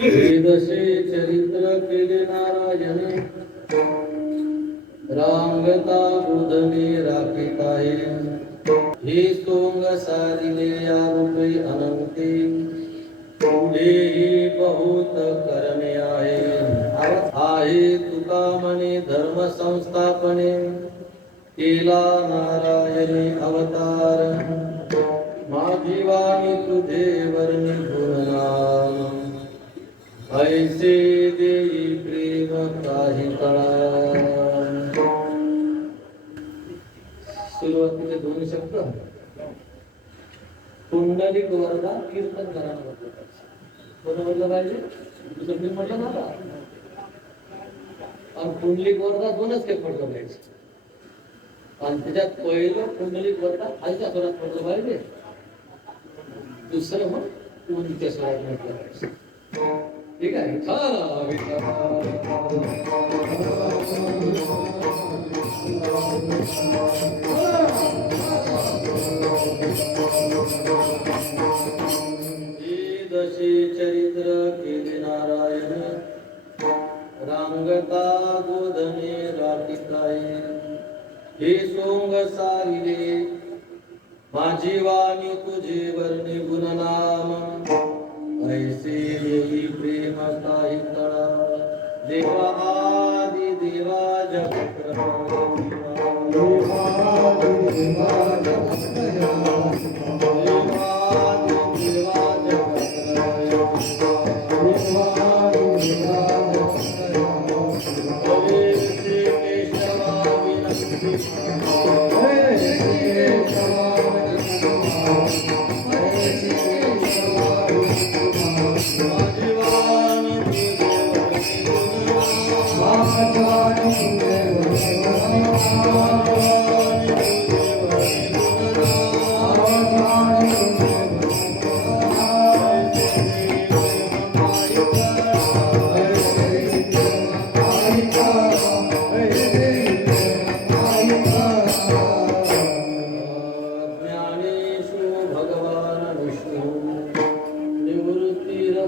वेदसे चरित्र केले नारायणे रांगता बुधने राखीत आहे हे सोंग सारिले या रूपे अनंती पुढेही बहुत करणे आहे तुका म्हणे धर्म संस्थापने केला नारायणी अवतार माझी वाणी तुझे वर्णी गुणनाम ऐसे देई प्रेम काही काळा. सुरुवातीचे दोन शब्द पुंडलिक वरदा कीर्तन करा कोण म्हटलं पाहिजे दुसरं मी म्हटलं ना आणि पुंडलिक वरदा दोनच काही म्हटलं पाहिजे आणि त्याच्यात पहिलं पुंडलिक वरदा खालच्या स्वरात म्हटलं पाहिजे दुसरं मग उंच्या स्वरात म्हटलं पाहिजे. ठीक आहे. दशी चरित्र केले नारायण रांगता गोधने राखीताय हे सोंग सारिले माझी वाणी तुझे वर्णे गुणनाम ऐसे देई प्रेम काही तळा देवा आदि देवा जगत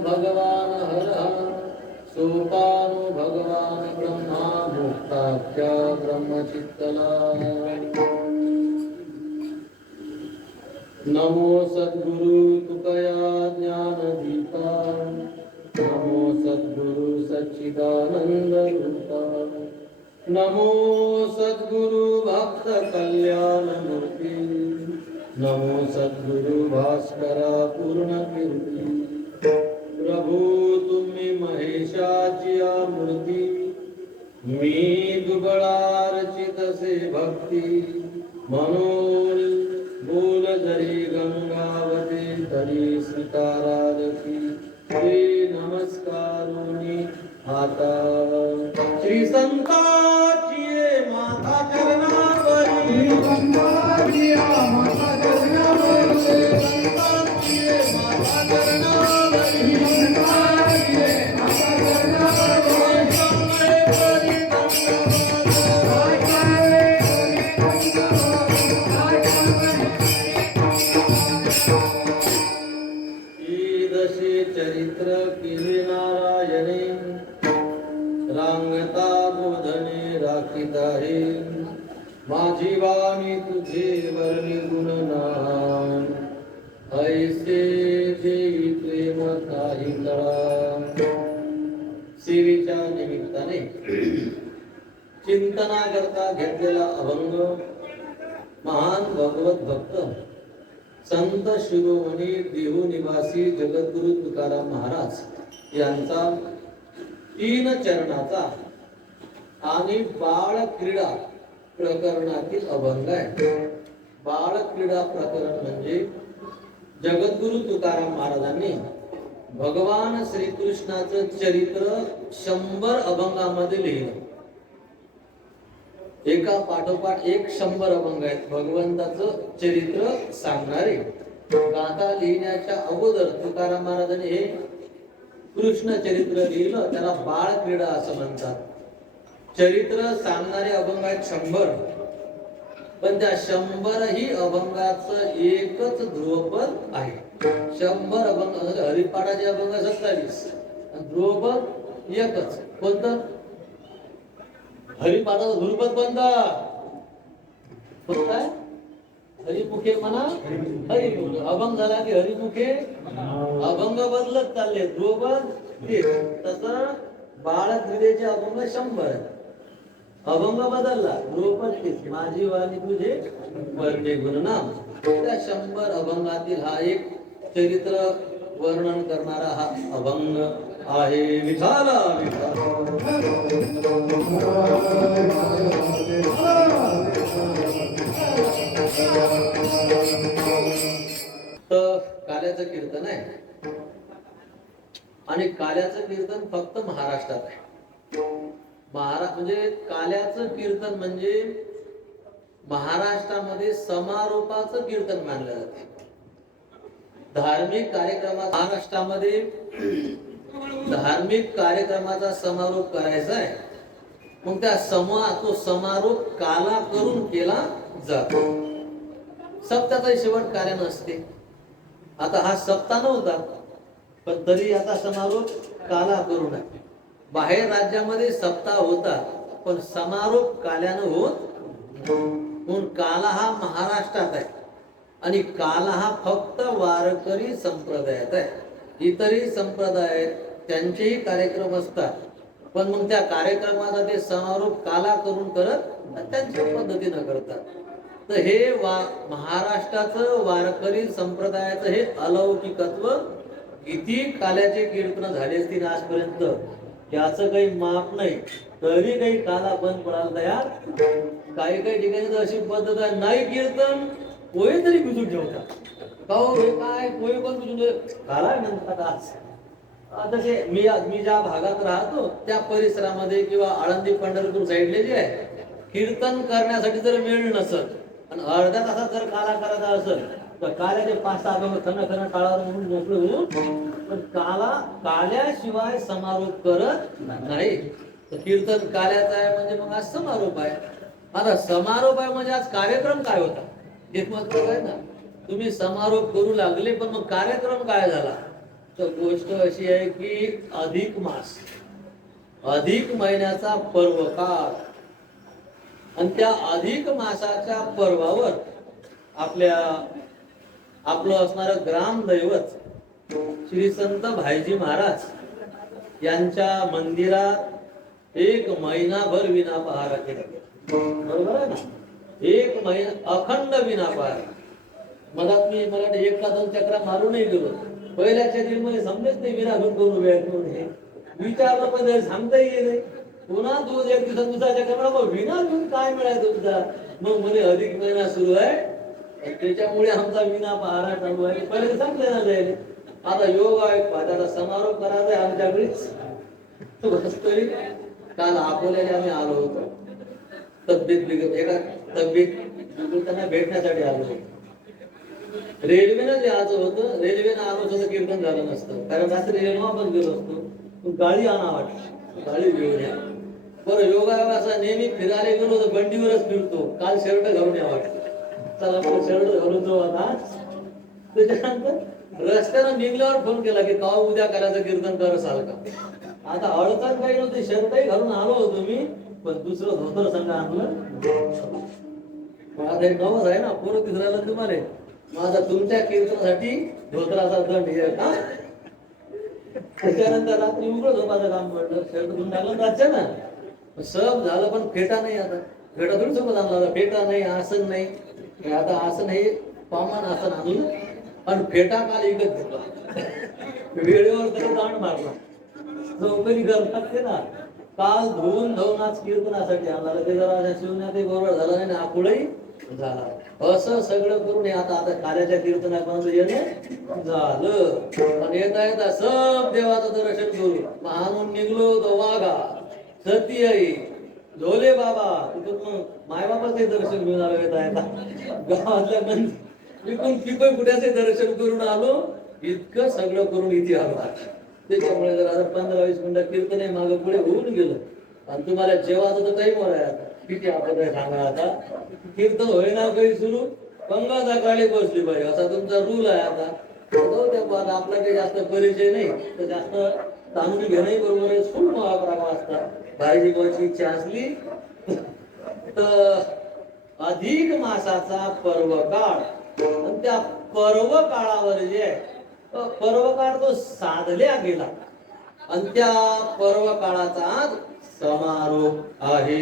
भगवान हर सोपानो भगवान ब्रह्मा मुक्ताख्या ब्रह्मचित्तला नमो सद्गुरु तुकया ज्ञान दीपा नमो सद्गुरु सच्चिदानंद रूपा नमो सद्गुरु भक्त कल्याण मूर्ति नमो सद्गुरु भास्करा पूर्ण कीर्ती प्रभु तुम्ही महेशाची मूर्ती मी दुबळार्चित से भक्ती म्हणून बोल जरी गंगावते तरी सीताराधती ते नमस्कारुणी आता श्री संताची माता चरणावरी संताची माता चरणावरी माता चरणावरी चरित्र केले नारायणे रांगता बोधने राखीत आहे माझी वाणी तुझे वर्णी गुणनाम ऐसे देई प्रेम काही तळा. सेवेच्या निमित्ताने चिंतना करता घेतलेला अभंग महान भगवत भक्त संत शिरोमणी देहू निवासी जगद्गुरु तुकाराम महाराज यांचा 3 चरणाचा आणि बाळ क्रीडा प्रकरणातील अभंग आहे. बाळ क्रीडा प्रकरण म्हणजे जगद्गुरु तुकाराम महाराजांनी भगवान श्रीकृष्णाचं चरित्र 100 अभंगामध्ये लिहिलं. एका पाठोपाठ एक 100 अभंग आहेत भगवंताचं चरित्र सांगणारे. गाथा लिहिण्याच्या अगोदर तुकाराम महाराजांनी हे कृष्ण चरित्र लिहिलं, त्याला बाळ क्रीडा असं म्हणतात. चरित्र सांगणारे अभंग आहेत 100, पण त्या 100 ही अभंगाचं एकच ध्रुवपद आहे. 100 अभंग हरिपाठाचे अभंग 27 ध्रुवपद एकच. कोणतं? हरिपादाचं ध्रुवपद कोणतं? कोणतं आहे? हरिमुखे म्हणा हरिमुखे. अभंग झाला की हरिमुखे अभंग बदलत चालले. ध्रुवपद तीच. तसं बाळक्रीडेचे अभंग 100 आहे. अभंग बदलला, ध्रुवपद तीच. माझी वाणी तुझे वर्णे गुणनाम. त्या 100 अभंगातील हा एक चरित्र वर्णन करणारा हा अभंग आहे. विठाला तर काल्याचं कीर्तन आहे. आणि काल्याचं कीर्तन फक्त महाराष्ट्रात आहे. म्हणजे काल्याचं कीर्तन म्हणजे महाराष्ट्रामध्ये समारोपाचं कीर्तन मानलं जाते. धार्मिक कार्यक्रमात महाराष्ट्रामध्ये धार्मिक कार्यक्रमाचा समारोप करायचा आहे. मग त्या तो समारोप काला करून केला जातो. सप्ताचा शेवट कार्य नसते. आता हा सप्ताह नव्हता, पण तरी आता समारोप काला करून आहे. बाहेर राज्यामध्ये सप्ताह होता, पण समारोप काल्यानं होत. म्हणून काला हा महाराष्ट्रात आहे. आणि काला हा फक्त वारकरी संप्रदायात आहे. इतरही संप्रदाय आहेत, त्यांचेही कार्यक्रम असतात, पण मग त्या कार्यक्रमाचा ते समारोप काला करून करत त्यांच्या पद्धतीनं करतात. तर हे महाराष्ट्राचं वारकरी संप्रदायाचं हे अलौकिकत्व. किती काल्याचे कीर्तन झाले असतील आजपर्यंत याचं काही माप नाही, तरी काही काला बंद पडायला तयार. काही काही ठिकाणी तर अशी पद्धत आहे, नाही कीर्तन पोहे तरी भिजून ठेवतात. काय पोहे पण भिजून काला म्हणतात. आज तसे मी ज्या भागात राहतो त्या परिसरामध्ये किंवा आळंदी पंढरपूर साईडले जे आहे, कीर्तन करण्यासाठी जर वेळ नसत आणि अर्ध्या तासात जर काला करायचा असेल तर काल्याचे 5-6 खन टाळावर म्हणून मोकळे होऊन, पण काल्याशिवाय समारोप करत नाही. तर कीर्तन काल्याचा आहे म्हणजे मग आज समारोप आहे. आता समारोप आहे म्हणजे आज कार्यक्रम काय होता हे महत्त्वाचं आहे ना. तुम्ही समारोप करू लागले, पण मग कार्यक्रम काय झाला? तर गोष्ट अशी आहे की अधिक मास, अधिक महिन्याचा पर्व काळ, आणि त्या अधिक मासाच्या पर्वावर आपलं असणारं ग्रामदैवत श्री संत भाईजी महाराज यांच्या मंदिरात 1 महिनाभर विना पहारा केला. बरोबर आहे ना? 1 महिना अखंड विना पहारा. मधात मी मला 1 का 2 चक्रा मारूनही गेलो. पहिल्याच्या दिवशी समजेच नाही विना घेऊन करू वेळ करून हे विचारलं, पण सांगताही गेले. पुन्हा 2 दिवसात दुसऱ्याच्या कमळा विना घेऊन काय मिळायचं तुमचा? मग म्हणे अधिक महिना सुरू आहे, त्याच्यामुळे आमचा विना पहारा चालू आहे. पहिले सांगले ना जायले. आता योग आहे, त्याचा समारोप करायचा आहे आमच्याकडेच. काल अकोल्याने आम्ही आलो होतो. एका तब्येत त्यांना भेटण्यासाठी आलो होतो. रेल्वेनं जे आज होतं, रेल्वेनं आलो होतं कीर्तन झालं नसतं, कारण रात्री रेल्वे पण गेलो असतो. गाडी आणा वाटत, गाडी घेऊन या. बरं, योगा असा नेहमी फिरायला गेलो तर बंडीवरच फिरतो. काल शर्ट घालून या वाटत. चला शर्ट घालून जाऊ आता. त्याच्यानंतर रस्त्यानं निघल्यावर फोन केला की का उद्या करायचं कीर्तन करसाल का? आता अडचण काही नव्हती, शर्टही घालून आलो होतो मी, पण दुसरं धोतर संघ आणलं. आता एक नवस आहे ना, पोरं दिसरायला तुम्हाला. माझा तुमच्या कीर्तनासाठी धोत्राचा दंड आहे का? त्याच्यानंतर रात्री उघड झोपाचं काम पडलं. शर्ट धुवून टाकलं रातच्या ना, सब झालं, पण फेटा नाही. आता फेटा थोडी सोबत आणला, फेटा नाही, आसन नाही. आता आसन हे पामान आसन आणून, पण फेटा काल एकच घेतला. वेळेवर त्याला दांड मारला. चौकरी करतात ते ना, काल धुवून आज कीर्तनासाठी आणला. ते जरा शिवण्यातही बरोबर झाला नाही, आकुळही झाला. असं सगळं करून आता कार्याच्या कीर्तनापर्यंत येणं झालं. पण येता सब देवाचं दर्शन करू महानून निघलो तो वाघा सती आई झोले बाबा. तिथून मग मायबापाचे दर्शन घेऊन आलो. येता गावातल्या मंदिर पिपळ कुठ्याचे दर्शन करून आलो. इतकं सगळं करून इथे आलो. त्याच्यामुळे जर आता 15-20 मिनिटं कीर्तन मागं पुढे होऊन गेलं. आणि तुम्हाला जेवायचं तर काही मोर आहे. आता किती आपण सांगा, आता कीर्तन होईना काही सुरू, पंगा काळी बसली पाहिजे असा तुमचा रूल आहे. आता जाऊ द्या बुवा, आता आपला काही जास्त परिचय नाही तर जास्त तांदूळ घेणंही बरोबर आहे. सूट महारामा असतात भाजी कोणाची इच्छा असली तर अधिक मासाचा पर्व काळ आणि त्या पर्व काळावर जे आहे पर्व काळ तो साधल्या गेला आणि त्या पर्व काळाचा आज समारोप आहे.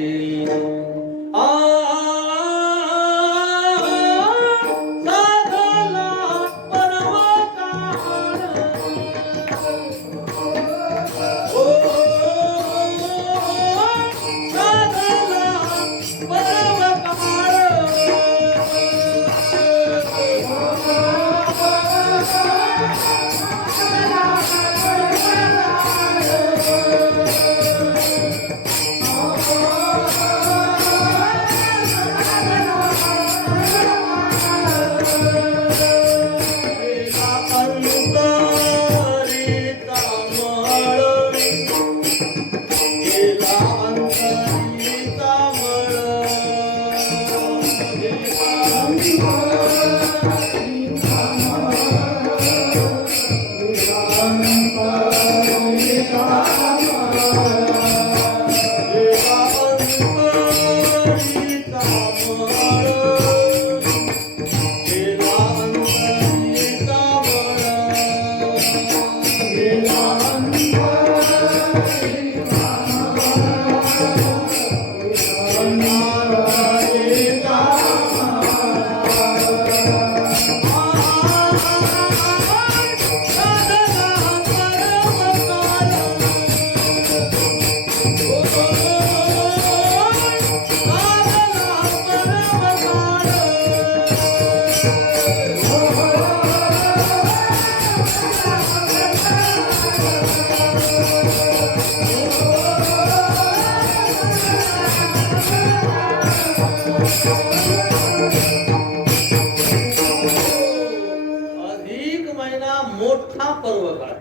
मोठा पर्व काळ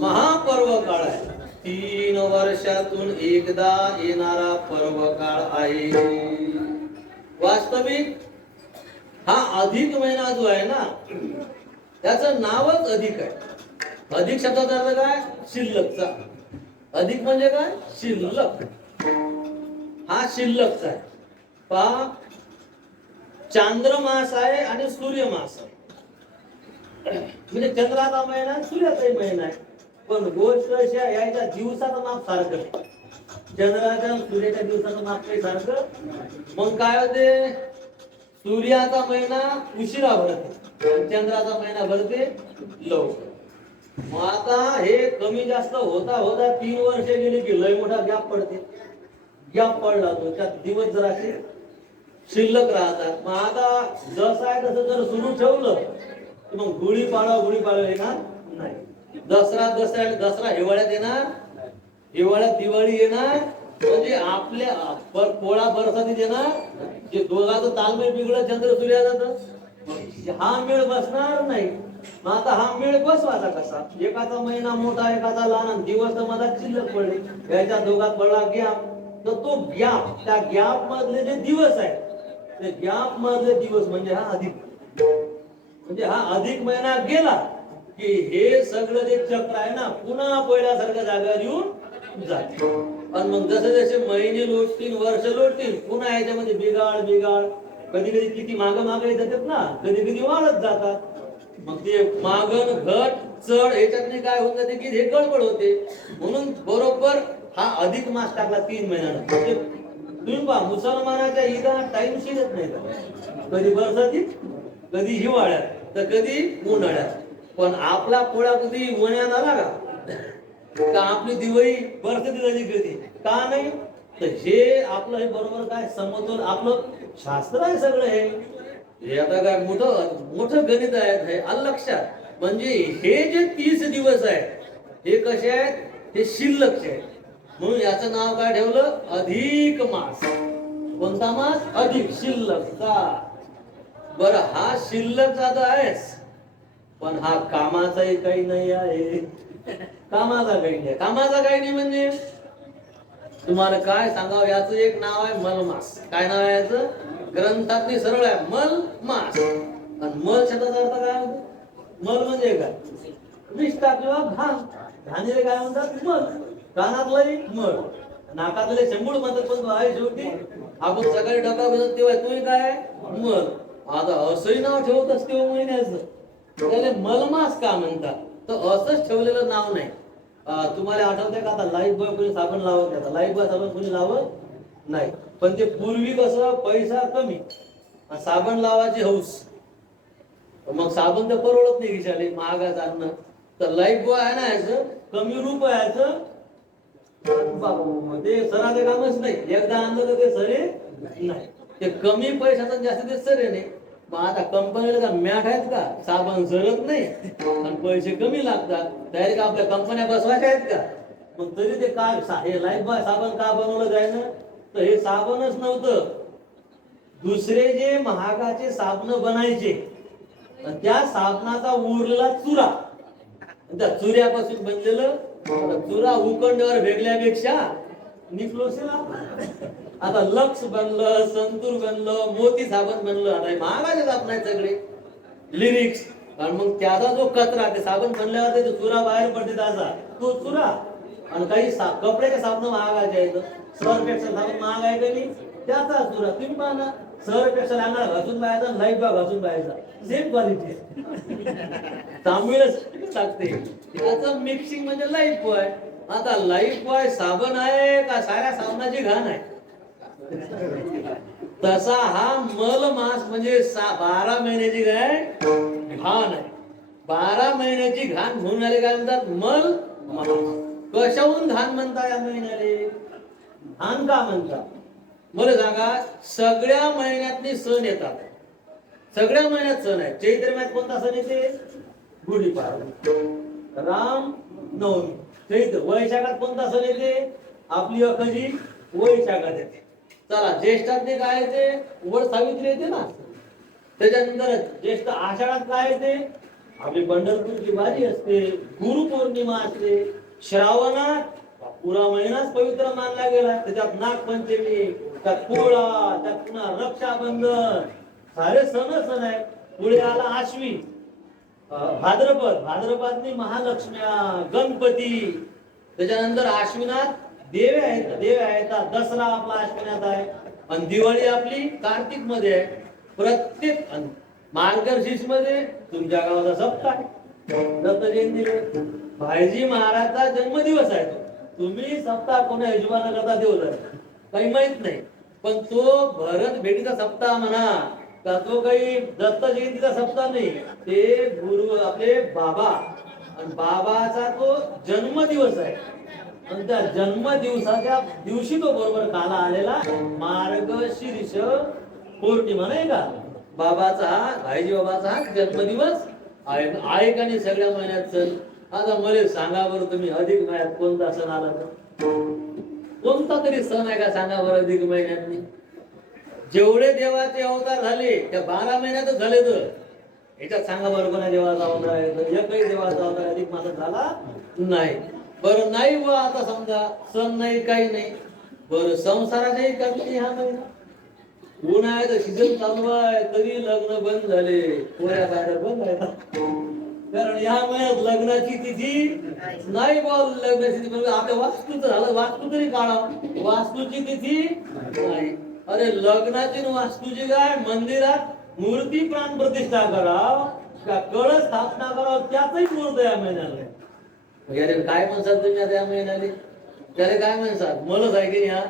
महापर्व काळ आहे. 3 वर्षातून एकदा येणारा पर्व काळ आहे. वास्तविक हा अधिक महिना जो आहे ना त्याचं नावच अधिक आहे. अधिक शब्दाचा अर्थ काय? शिल्लकचा. अधिक म्हणजे काय? शिल्लक. हा शिल्लकचा आहे. पहा, चांद्रमास आहे आणि सूर्यमास आहे. म्हणजे चंद्राचा महिना सूर्याचाही महिना आहे. पण गोष्ट अशी आहे याच्या दिवसाचं माप सारखं नाही. चंद्राच्या सूर्याच्या दिवसाचं माप काही सारखं. मग काय होते? सूर्याचा महिना उशिरा भरते, चंद्राचा महिना भरते लवकर. मग आता हे कमी जास्त होता होता 3 वर्ष गेली की लय मोठा गॅप पडते. गॅप पडला तो त्यात दिवस जरासे शिल्लक राहतात. मग आता जसं आहे तसं जर सुरू ठेवलं मग गुढीपाडवा येणार नाही. दसरा हिवाळ्यात येणार, हिवाळ्यात दिवाळी येणार, म्हणजे आपल्या पोळा बरसातीत येणार. जे दोघांचं तालमेल बिघडलं चंद्र सूर्याचं हा मेळ बसणार नाही. मग आता हा मेळ बसवायचा कसा? एकाचा महिना मोठा एकाचा लहान, दिवस मधात शिल्लक पडले, याच्या दोघात पडला गॅप. तर तो गॅप, त्या गॅप मधले जे दिवस आहेत ते गॅप मधले दिवस म्हणजे हा अधिक. म्हणजे हा अधिक महिना गेला की हे सगळं जे चक्र आहे ना पुन्हा पहिल्यासारख्या जागेवर येऊन जाते. आणि मग जसे जसे महिने लोटतील, वर्ष लोटतील, पुन्हा याच्यामध्ये बिघाड कधी कधी किती मागे जातात ना, कधी कधी वाढत जातात. मग ते मागण घट चढ याच्यातनी काय होत जाते की हे गडबड होते. म्हणून बरोबर हा अधिक मास टाकला 3 महिन्यानं. म्हणजे तुम्ही पहा, मुसलमानाच्या ईदा टाइम शिरत नाही का? कधी बरसातीत, कधी हिवाळ्यात, तर कधी उन्हाळ्यात. पण आपला पोळा कधी उन्हाळ्यात आला का आपली दिवाळी बरसातीत झाली कधी का नाही? तर हे आपलं हे बरोबर काय समतोल आपलं शास्त्र आहे सगळं. हे आता काय मोठं गणित आहे आलं लक्षात. म्हणजे हे जे 30 दिवस आहेत हे कसे आहेत? हे शिल्लकचे आहेत. म्हणून याचं नाव काय ठेवलं? अधिक मास. कोणता मास? अधिक, शिल्लकचा. बरं, हा शिल्लकचा तर आहेच, पण हा कामाचाही काही नाही आहे. कामाचा काही नाही म्हणजे तुम्हाला काय सांगावं, याचं एक नाव आहे मलमास. काय नाव आहे याचं? ग्रंथातली सरळ आहे मल मास. आणि मल शब्दाचा अर्थ काय होतो? मल म्हणजे काय? विष्ठा किंवा घाण. घाणीला काय म्हणतात? मल. कानातलंही मळ, नाकातले शेंबूड म्हणतात, पण तो आहे शेवटी. आपण सकाळी डबा बसत तेव्हा तुम्ही काय? मल. आता असंही नाव ठेवत असते हो महिन्याचं, त्याला मलमास का म्हणतात? तर असंच ठेवलेलं नाव नाही. तुम्हाला आठवतंय का आता लाईफ बॉय कोणी साबण लावत नाही, लाईफ बॉय साबण कोणी लावत नाही. पण ते पूर्वी कसं पैसा कमी, साबण लावायची हौस, मग साबण तर परवडत नाही खिशाले, महागाचं आणणं. तर लाईफ बॉय आहे ना याचं कमी रुपयाचं, ते सराचे कामच नाही, एकदा आणलं तर ते सरे नाही. ते कमी पैशाचं जास्त ते सरे नाही. मग आता कंपनीला का मॅट आहेत का? साबण सरत नाही आणि पैसे कमी लागतात, डायरेक्ट आपल्या कंपन्या बसवायच्या आहेत का? मग तरी ते काय हे लाईफ बॉय साबण का बनवलं जाय ना? तर हे साबणच नव्हतं, दुसरे जे महागाचे साबण बनायचे, त्या साबणाचा उरलेला चुरा, त्या चुऱ्यापासून बनलेलं चुरा उकंड्यावर भेगल्यापेक्षा निकलोसेल. आता लक्स बनलं, संतूर बनलं, मोती साबण बनलं, आता महागाचे साबण आहेत सगळे, लिरिक्स. आणि मग त्याचा जो कचरा, ते साबण बनल्यावर ते चुरा बाहेर पडते त्याचा, तो चुरा. आणि काही कपड्याचे साबण महागाचे आहेत, सरपेक्षा साबण महाग आहे का नाही, त्याचा चुरा. तुम्ही पहा ना, सरपेक्षा लागणार घासून पाहायचा, लाईफ बॉय घासून पाहायचा, सेम क्वालिटी, तांबूळच टाकते. त्याचं मिक्सिंग म्हणजे लाईफ बॉय. आता लाईफ बॉय साबण आहे का साऱ्या साबणाची घाण आहे? तसा हा मल मास म्हणजे 12 महिन्याची काय घाण आहे. 12 महिन्याची घाण म्हणून आले काय म्हणतात? मल मास. कशाहून घाण म्हणता या महिन्याले? घाण का म्हणतात मला सांगा? सगळ्या महिन्यातनी सण येतात, सगळ्या महिन्यात सण आहे. चैत्र महिन्यात कोणता सण येते? गुढीपाडवा, राम नवमी. चैत्र. वैशाखात कोणता सण येते? आपली अखंडी वैशाखात येते. चला, ज्येष्ठात काय येते? वड सावित्री येते ना. त्याच्यानंतर ज्येष्ठ आषाढात काय येते? आपली पंढरपूरची वारी असते, गुरुपौर्णिमा असते. श्रावणात पुरा महिनाच पवित्र मानला गेला, त्याच्यात नागपंचमी, त्यात पोळा, त्यात पुन्हा रक्षाबंधन, सारे सण आहे. पुढे आला आश्विन, भाद्रपद, भाद्रपदनी महालक्ष्म्या, गणपती. त्याच्यानंतर आश्विनात देवे आहेत, दसरा आपला आश्विनात आहे, आणि दिवाळी आपली कार्तिक मध्ये आहे. प्रत्येक मार्गशीर्ष मध्ये तुमच्या गावाचा सप्ताह, दत्त जयंती, भाईजी महाराजचा जन्मदिवस आहे. तुम्ही सप्ताह कोणा हिशोबाने करता देऊ काही माहित नाही, पण तो भरत भेटीचा सप्ताह म्हणा का तो काही दत्त जयंतीचा सप्ताह नाही, ते गुरु आपले बाबा, आणि बाबाचा तो जन्मदिवस आहे. आणि त्या जन्मदिवसाच्या दिवशी तो बरोबर काला आलेला मार्गशीर्ष पौर्णिमा नाही का, बाबाचा हा भाईजी बाबाचा हा जन्मदिवस आहे का नाही सगळ्या महिन्यात सण. आता मला सांगा बरं तुम्ही, अधिक महिन्यात कोणता सण आला तर? कोणता तरी सण आहे का सांगा बरं अधिक महिन्यात? जेवढे देवाचे अवतार झाले त्या 12 महिन्यातच झाले, तर याच्यात सांगा बरं कोणा देवाचा अवतार आहे? एकही देवाचा अवतार अधिक मासात झाला नाही. बरं नाही बा, आता समजा सण नाही काही नाही, बरं संसाराच्याही कमी हा महिना. उन्हाळ्याचं सीझन चालू आहे तरी लग्न बंद झाले, पोऱ्या बाहेर बंद आहेत. कारण या महिन्यात लग्नाची तिथी नाही बा, लग्नाची तिथी आपल्या वास्तूचं झालं, वास्तू तरी काढा, वास्तूची तिथी नाही. अरे लग्नाची वास्तूची काय? मंदिरात मूर्ती प्राण प्रतिष्ठा कराव का कळस स्थापना कराव, त्याचाही मुहूर्त या महिन्याला. यारे काय म्हणतात तुम्ही आता या महिन्याले? त्याला काय म्हणतात? मलच आहे की हा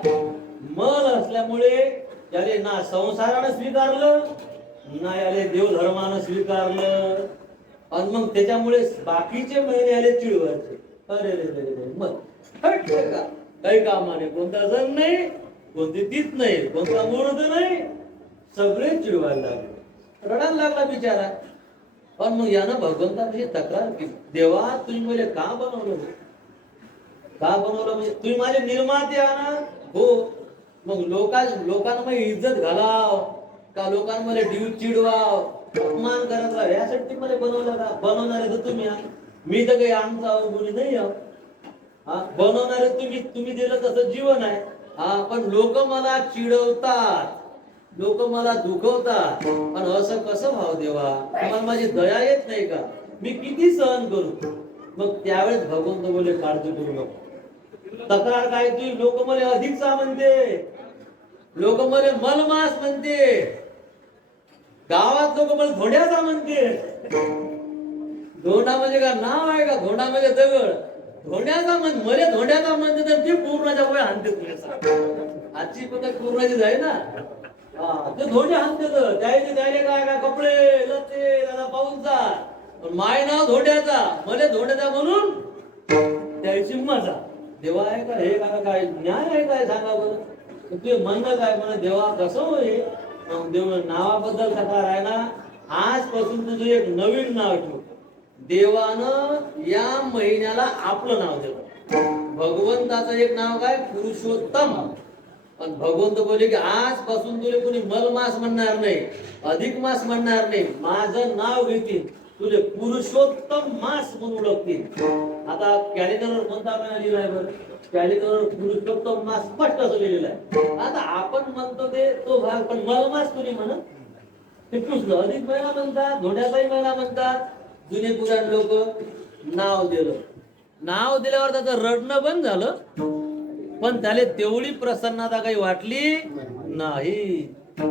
मल असल्यामुळे याले ना संसारानं स्वीकारलं, ना याले देवधर्मानं स्वीकारलं, आणि मग त्याच्यामुळे बाकीचे महिने आले चिडवायचे. अरे रे रे, मग काही कामाने कोणता सण नाही, कोणती तीच नाही, कोणता मुहूर्त नाही, सगळे चिडवायला लागले, रडायला लागला बिचारा. पण मग यानं भगवंताची तक्रार केली, देवा तुम्ही मला का बनवलं? का बनवलं म्हणजे तुम्ही माझे निर्माते आहात ना? हो. मग लोकांना मग इज्जत घालाव का, लोकांना मला चिडवाव, अपमान करत राहा, यासाठी मला बनवलं का? बनवणारे तर तुम्ही, मी तर काही आमचा मुली नाही आहो. बनवणारे तुम्ही दिलं तसं जीवन आहे. पण लोक मला चिडवतात, लोक मला दुखवतात, पण असं कसं भाव देवा? तुम्हाला माझी दया येत नाही का? मी किती सहन करू. मग त्यावेळेस भगवंत बोले काळजी करू नको. तक्रार काय तुझी, लोक मला अधिकचा म्हणते, लोक मला मलमास म्हणते, गावात लोक मला धोंड्याचा म्हणते. धोंडा म्हणजे का नाव आहे का? धोंडा म्हणजे दगड. धोंड्याचा म्हण, मले धोंड्याचा म्हणते तर ती पूर्णाच्या पुढे आणते तुझ्या. आजची पद्धत पूर्णाचीच आहे ना. ते धोंडे आणते तर त्याचे त्याले काय काय कपडे लत्ते त्याला पाहूनचा, माय नाव धोंड्याचा, मले धोंड्याचा म्हणून त्याची मजा. देवा आहे का हे? का काय न्याय आहे काय? सांगा बरं. तुझे म्हणणं काय? म्हणा देवा कसं होईल? देव नावाबद्दल तक्रार आहे ना. आजपासून तुझं एक नवीन नाव ठेव. देवानं या महिन्याला आपलं नाव दिलं. भगवंताचं एक नाव काय? पुरुषोत्तम. पण भगवंत बोले की आजपासून तुले कोणी मलमास म्हणणार नाही, अधिक मास म्हणणार नाही, माझं नाव घेतील, तुले पुरुषोत्तम मास म्हणून ओळखतील. आता कॅलेंडरवर कोणता महिना लिहिला आहे बरं? कॅलेंडरवर पुरुषोत्तम मास स्पष्ट असं लिहिलेलं आहे. आता आपण म्हणतो ते तो भाग, पण मलमास कोणी म्हणत? ते कृष्ण अधिक महिना म्हणतात, धोंड्याचाही महिना म्हणतात. जुने पुराण लोक नाव दिलं. नाव दिल्यावर त्याचं रडणं बंद झालं, पण त्याला तेवढी प्रसन्नता काही वाटली नाही.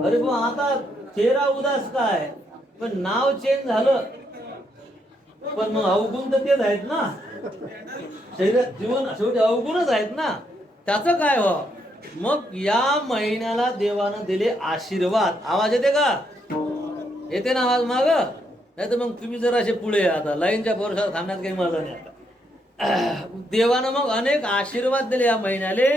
अरे बा आता चेहरा उदास काय, पण नाव चेंज झालं. पण मग अवगुण तर तेच आहेत ना. शरीरात जीवन शेवटी अवगुणच आहेत ना. त्याचं काय हो? मग या महिन्याला देवानं दिले आशीर्वाद. आवाज येते का? येते ना आवाज माग? नाही तर मग तुम्ही जर असे पुढे आता लाईनच्या भरोशावर थांबण्यात काही मजा नाही. आता देवानं मग अनेक आशीर्वाद दिले या महिन्याले.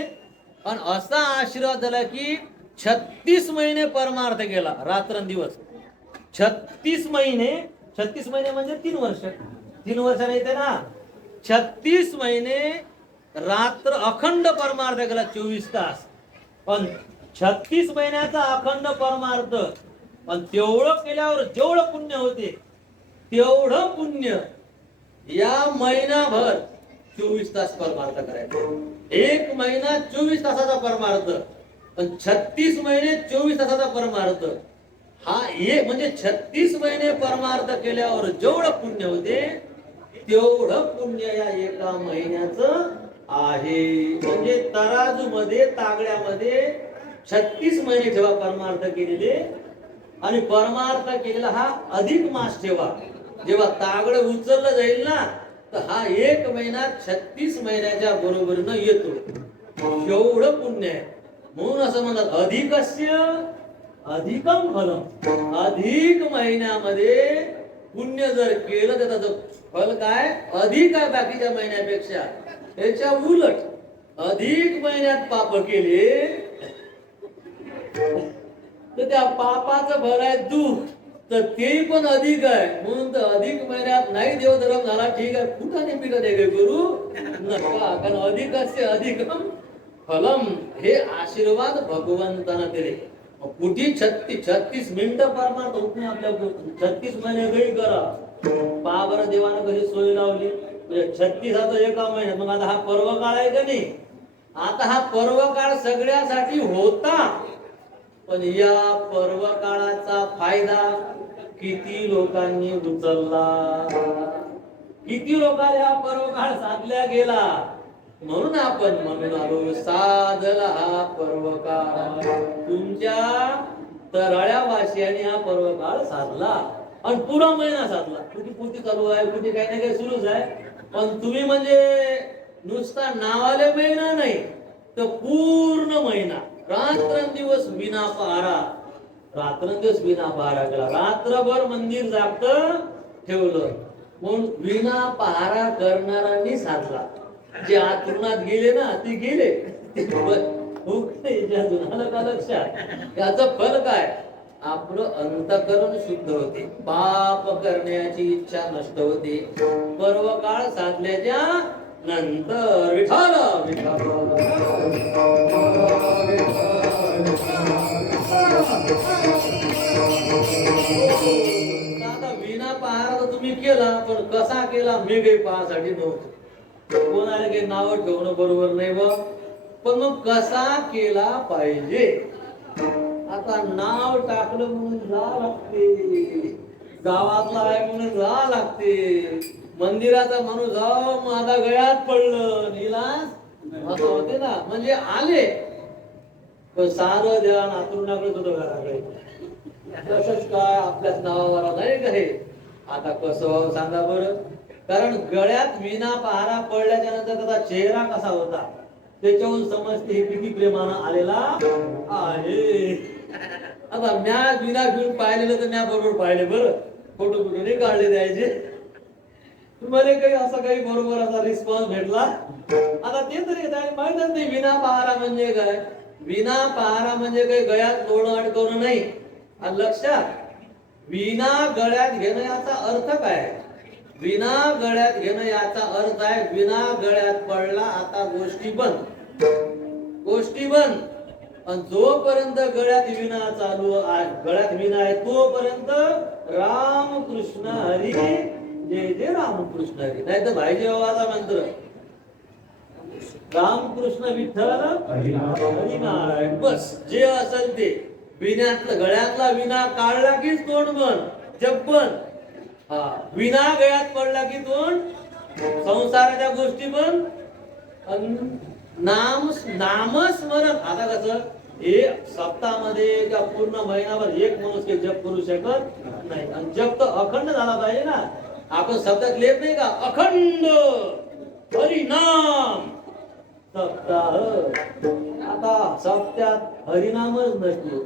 आणि असा आशीर्वाद दिला की 36 महिने परमार्थ केला, रात्रंदिवस. 36 महिने, 36 महिने म्हणजे 3 वर्ष. 3 वर्ष नाही ते ना. 36 महिने रात्र अखंड परमार्थ केला, 24 तास. पण 36 महिन्याचा अखंड परमार्थ, पण तेवढं केल्यावर जेवढं पुण्य होते तेवढं पुण्य या महिनाभर 24 तास परमार्थ करायचं. 1 महिना 24 तासाचा परमार्थ, पण 36 महिने 24 तासाचा परमार्थ. हा एक म्हणजे 36 महिने परमार्थ केल्यावर जेवढं पुण्य होते तेवढं पुण्य या एका महिन्याचं आहे. म्हणजे तराजू मध्ये, तागड्यामध्ये 36 महिने ठेवा परमार्थ केलेले, आणि परमार्थ केलेला हा अधिक मास ठेवा. जेव्हा तागड उचललं जाईल ना, तर हा 1 महिना 36 महिन्याच्या बरोबरीनं येतो. एवढं पुण्य आहे. म्हणून असं म्हणतात अधिकस्य अधिकम फलम. अधिक महिन्यामध्ये पुण्य जर केलं तर त्याचं फल काय? अधिक आहे बाकीच्या महिन्यापेक्षा. त्याच्या उलट अधिक महिन्यात पाप केले तर त्या पापाचं फल आहे दुःख, तर ते पण अधिक आहे. म्हणून तर अधिक महिन्यात नाही देवधर्म झाला ठीक आहे, कुठं नेहमी कधी करू नका, कारण अधिकस्य अधिकम फलम हे आशीर्वाद भगवंतानं दिले. कुठे 36 मिनिटं परमार्थ होत नाही आपल्या. 36 महिने गई करा पहा बरं देवानं कधी सोय लावली. म्हणजे 36 एका महिन्यात. मग आता हा पर्व काळ आहे का नाही? आता हा पर्व काळ सगळ्यासाठी होता, पण या पर्व काळाचा फायदा किती लोकांनी उचलला, किती लोकांना हा पर्व काळ साधल्या गेला. म्हणून आपण म्हणून आलो साधला हा पर्व काळ. तुमच्या तराळ्या वासियांनी हा पर्व काळ साधला आणि पुरा महिना साधला. कुठे कुठे चालू आहे, कुठे काही ना काही सुरूच आहे. पण तुम्ही म्हणजे नुसता नावाले महिना नाही, तर पूर्ण महिना रात्रंदिवस विना पहारा, रात्रंदिवस विना पहारा केला. रात्रभर मंदिर जागत ठेवलं. म्हणून विना पहारा करणाऱ्यांनी साधला. जे आतुरणात गेले ना ते गेले, आलं का लक्षात? याचं फल काय? आपलं अंतःकरण शुद्ध होते, पाप करण्याची इच्छा नष्ट होते. पर्व काळ साधल्याच्या नंतर विठाल आता विना पहारा तुम्ही केला, पण कसा केला मी काही पाहासाठी नव्हतं. कोणाला काही नाव ठेवणं बरोबर नाही बघ, पण मग कसा केला पाहिजे. आता नाव टाकलं म्हणून जा लागते. गावातला आहे म्हणून जा लागते. मंदिराचा माणूस जाव माझा गळ्यात पडलं नीलास असं होते ना. म्हणजे आले पण सारं ध्यान आतुरणाकडे होतं घराकडे. तसंच काय आपल्याच नावावर नाही का हे. आता कसं सांगा बरं. कारण गळ्यात विना पहारा पडल्याच्या नंतर त्याचा चेहरा कसा होता त्याच्याहून समजते हे किती प्रेमानं आलेला आहे. आता म्या विना घेऊन पाहिलेलं तर म्या बरोबर पाहिले बरं. फोटो कुठे नाही काढले द्यायचे. तुम्हाला काही असा काही बरोबर असा रिस्पॉन्स भेटला. आता ते तरी माहितच नाही विना पहारा म्हणजे काय. विना पहारा म्हणजे काही गळ्यात लोणं अडकवणं नाही. आणि लक्षात विना गळ्यात घेणं याचा अर्थ काय. विना गळ्यात घेणं याचा अर्थ आहे विना गळ्यात पडला आता गोष्टी बंद. गोष्टी बंद. आणि जोपर्यंत गळ्यात विना चालू आहे गळ्यात विना आहे तोपर्यंत रामकृष्ण हरी जय जय रामकृष्ण हरी. नाही तर भाईजी बाबाचा मंत्र रामकृष्ण विठ्ठल हरिनारायण बस. जे असेल ते विण्यातलं गळ्यातला विना काढला की तोंड बंद जप बंद. हा विना गळ्यात पडला की तोंड संसाराच्या गोष्टी बंद. नामस्मरण. आता कसं हे सप्ताहामध्ये किंवा पूर्ण महिनाभर एक माणूस काही जप करू शकत नाही. आणि जप तर अखंड झाला पाहिजे ना. आपण सप्ताहात लिहित नाही का अखंड हरिनाम सप्ताह. आता सप्त्यात हरिनामच नसतो.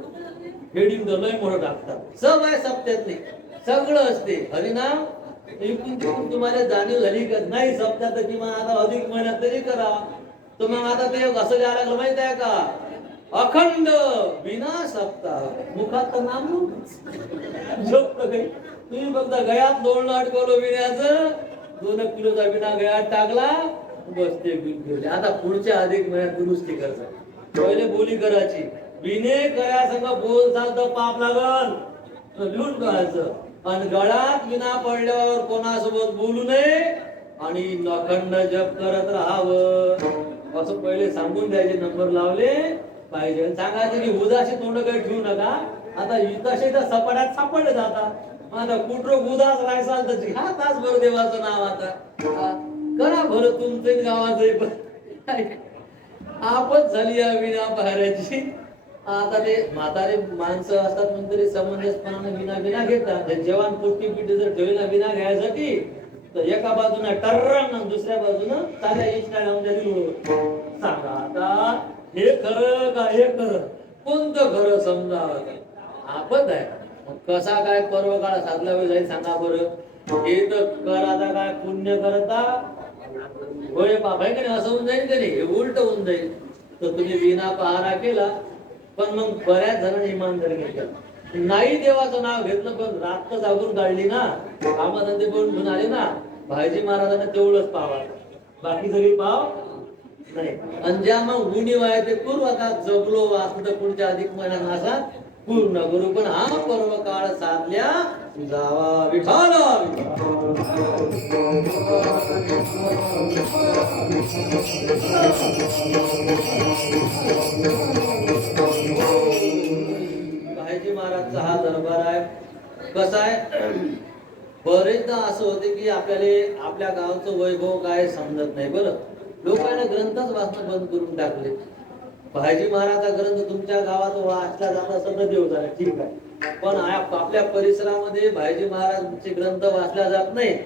हेडिंग तर लय मोठं टाकतात. सब आहे सप्त्यात नाही सगळं असते हरिनाम. इकडून तुम्हाला जाणीव झाली का नाही सप्त्यात किंवा आता अधिक महिन्यात तरी करा. तर मग आता ते असं द्यायला लागलं माहित आहे का अखंड विना सप्ताह. मुखात तर नाम झोपत काही. तुम्ही बघता गळ्यात दोन अडकवलं विण्याचं 2 किलोचा विना गळ्यात टाकला बसते बिलकुल. आता पुढच्या अधिक महिन्यात दुरुस्ती करायचं. पहिले बोली करायची विने करा सगळं बोल चालतं पाप लागल लिहून करायचं. आणि गळ्यात विना पडल्यावर कोणासोबत बोलू नये आणि अखंड जप करत राहावं असं पहिले सांगून द्यायचे. नंबर लावले पाहिजे. सांगायचं की उदासी तोंड काही ठेवू नका. आता तसे तर सपाट्यात सापडले जातात. आता कुठं उदास राहायचा तर हा तास भर देवाचं नाव आता करा भरं तुमचं गावाचं. आपच झाली या विना पहाऱ्याची. आता ते म्हातारे माणसं असतात म्हणून तरी समंजसपणाने विना घेतात. जेवण पोटी पिटी जर ठेवला विना घ्यायसाठी तर एका बाजूने टर्रन दुसऱ्या बाजूनं साध्या इंस्टाग्रामच्या सांगा आता हे खरं का हे खरं कोणतं खरं समजावं. आपत आहे. कसा काय पर्व काळ साधला वेळ जाईल सांगा बरं. हे तर कर आता काय पुण्य करता होय पाप आहे का नाही असं होऊन जाईल का नाही. हे उलट होऊन जाईल. तर तुम्ही विना पहारा केला पण मग बऱ्याच जणांनी इमानदारी घेतली नाही. देवाचं नाव घेतलं पण रात्र जागून काढली ना. कामधंदे करून आले ना. भाईजी महाराजांना तेवढंच पावा बाकी सगळी पाव नाही. आणि ज्या मग गुणी वाय ते पूर्व आता जगलो वाचलं तर पुढच्या अधिक महिन्यात असा पूर्ण करू. पण हा पर्व काळ साधल्या जावा विठाल. भाईजी महाराजचा हा दरबार आहे. कसा आहे बरेचदा असं होते की आपल्याला आपल्या गावचं वैभव काय समजत नाही. बरं लोकांना ग्रंथच वाचणं बंद करून टाकले. भाईजी महाराजचा ग्रंथ तुमच्या गावात वाचला जात असं तर देव झाला ठीक आहे. पण आपल्या परिसरामध्ये भाईजी महाराजांचे ग्रंथ वाचल्या जात नाही.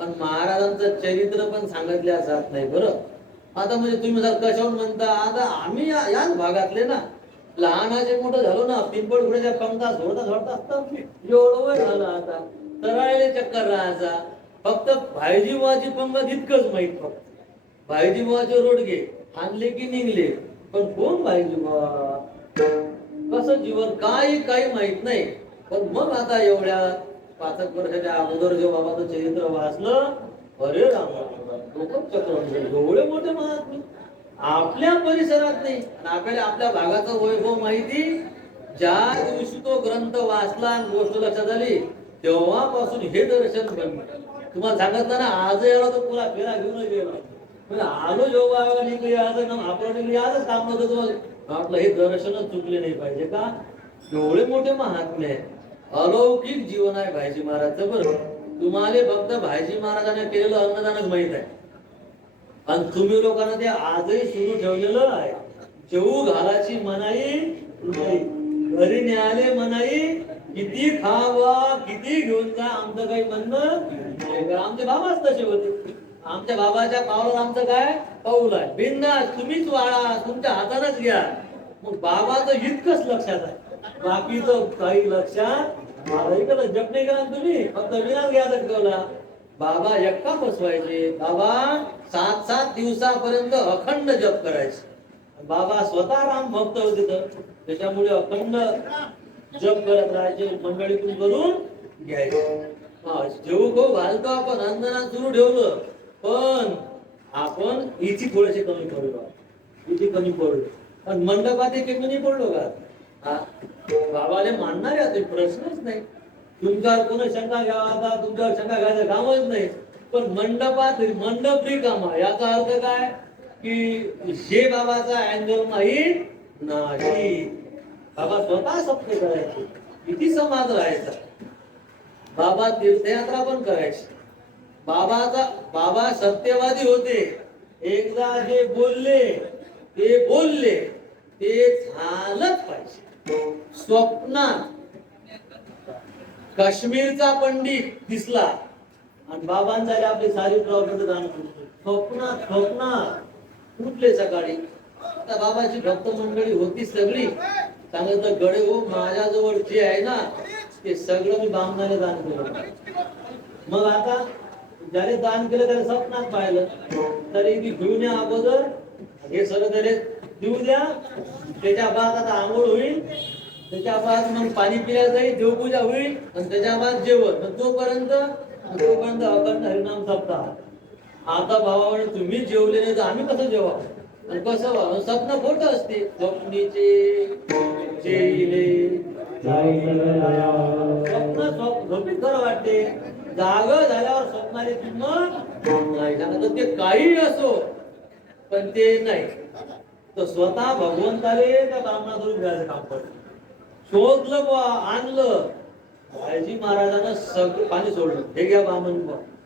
आणि महाराजांचं चरित्र पण सांगितल्या जात नाही. बरं आता म्हणजे तुम्ही जर कशावर म्हणता आता आम्ही याच भागातले ना. लहानाचे मोठं झालो ना. पिंपळ घोड्याच्या पंखा झोडता असतं एवढं वय झालं. आता तराळले चक्कर राहायचा. फक्त भाईजी बुवाची पंगत इतकंच माहित. फक्त भाईजी बुवाचे रोडगे आणले की निघले. पण कोण भाईजी बुवा कसं जीवन काही माहित नाही. पण मग आता एवढ्या 5 वर्षाच्या अगोदर जे बाबाचं चरित्र वाचलं अरे राम चक्र एवढे मोठे महात्मे आपल्या परिसरात नाही. आपल्याला आपल्या भागाचं वैभव माहिती. ज्या दिवशी तो ग्रंथ वाचला आणि गोष्ट लक्षात आली तेव्हापासून हे दर्शन बनलं. तुम्हाला सांगितलं ना आज याला तो पुरा फेरा घेऊन गेला. आलो जेव्हा निघले आज आपण निघले आजच काम नव्हतं. आपलं हे दर्शनच चुकले नाही पाहिजे का. एवढे मोठे महात्मे अलौकिक जीवन आहे भाईजी महाराजचं. बरं, तुम्हाला फक्त भाईजी महाराजांनी केलेलं अन्नदानच माहित आहे, आणि तुम्ही लोकांना ते आजही सुरू ठेवलेलं आहे. जेऊ घालाची मनाई नाही, घरी न्यायालय मनाई, किती खावा किती घेऊन जा, आमचं काही म्हणणं नाही. आमचे बाबाच तसे होते. आमच्या बाबाच्या पावलावर आमचं काय पाऊल आहे, बिंदास तुम्हीच वाळा, तुमच्या हातानच घ्या. मग बाबाचं इतकंच लक्षात आहे, बाकीचं काही लक्षात ऐकलं जप नाही करा तुम्ही, फक्त विनाच घ्या ठेवला. बाबा एक्का बसवायचे, बाबा 7-7 दिवसापर्यंत अखंड जप करायचे. बाबा स्वतः राम भक्त होते, तर त्याच्यामुळे अखंड जप करत राहायचे, मंडळीतून करून घ्यायचे. जेवू खाऊ घालतो आपण, अंधनात सुरू ठेवलं, पण आपण इथे थोडेसे कमी पडलो, इथे कमी पडलो, पण मंडपात एक कमी पडलो का? बाबाले मानणारे आता प्रश्नच नाही. तुमच्यावर कोणी शंका घ्यावा, आता तुमच्यावर शंका घ्यायचं कामच नाही. पण मंडपात मंडप रिकामा, याचा अर्थ काय की हे बाबाचा अँगल माहीत नाही. बाबा स्वतः सत्य करायचे, किती समाज राहायचा. बाबा तीर्थयात्रा पण करायची. बाबा सत्यवादी होते. एकदा जे बोलले ते झालंच पाहिजे. स्वप्नात काश्मीरचा पंडित दिसला आणि बाबांचा आपली सारी प्रॉपर्टी दान करतो. स्वप्नात उठले सकाळी, आता बाबाची भक्त मंडळी होती सगळी, सांगितलं गडे हो, माझ्याजवळ जे आहे ना ते सगळं मी बामणाने दान केलं. मग आता ज्याने दान केलं त्याने स्वप्नात पाहिलं, तरी ती घेऊन या अगोदर, हे सगळं त्याने देऊ द्या, त्याच्या बाद आता आंघोळ होईल, त्याच्या बाद मग पाणी पिल्या जाईल, देवपूजा होईल, आणि त्याच्या बाद जेवण. तोपर्यंत अखंड हरिनाम सप्ताह. आता भावाने तुम्ही जेवले नाही तर आम्ही कसं जेवा, आणि कसं स्वप्न खोट असते. स्वप्नीचे स्वप्न झोपीत खरं वाटते, जाग झाल्यावर स्वप्नाने किंमत नाही. सांगत ते काही असो, पण ते नाही. तर स्वतः भगवंताले त्या ब्राह्मणाकडून घ्यायचं काम पडलं. शोधलं बा, आणलं. भाईजी महाराजांना सगळं पाणी सोडलं. हे घ्या बामण,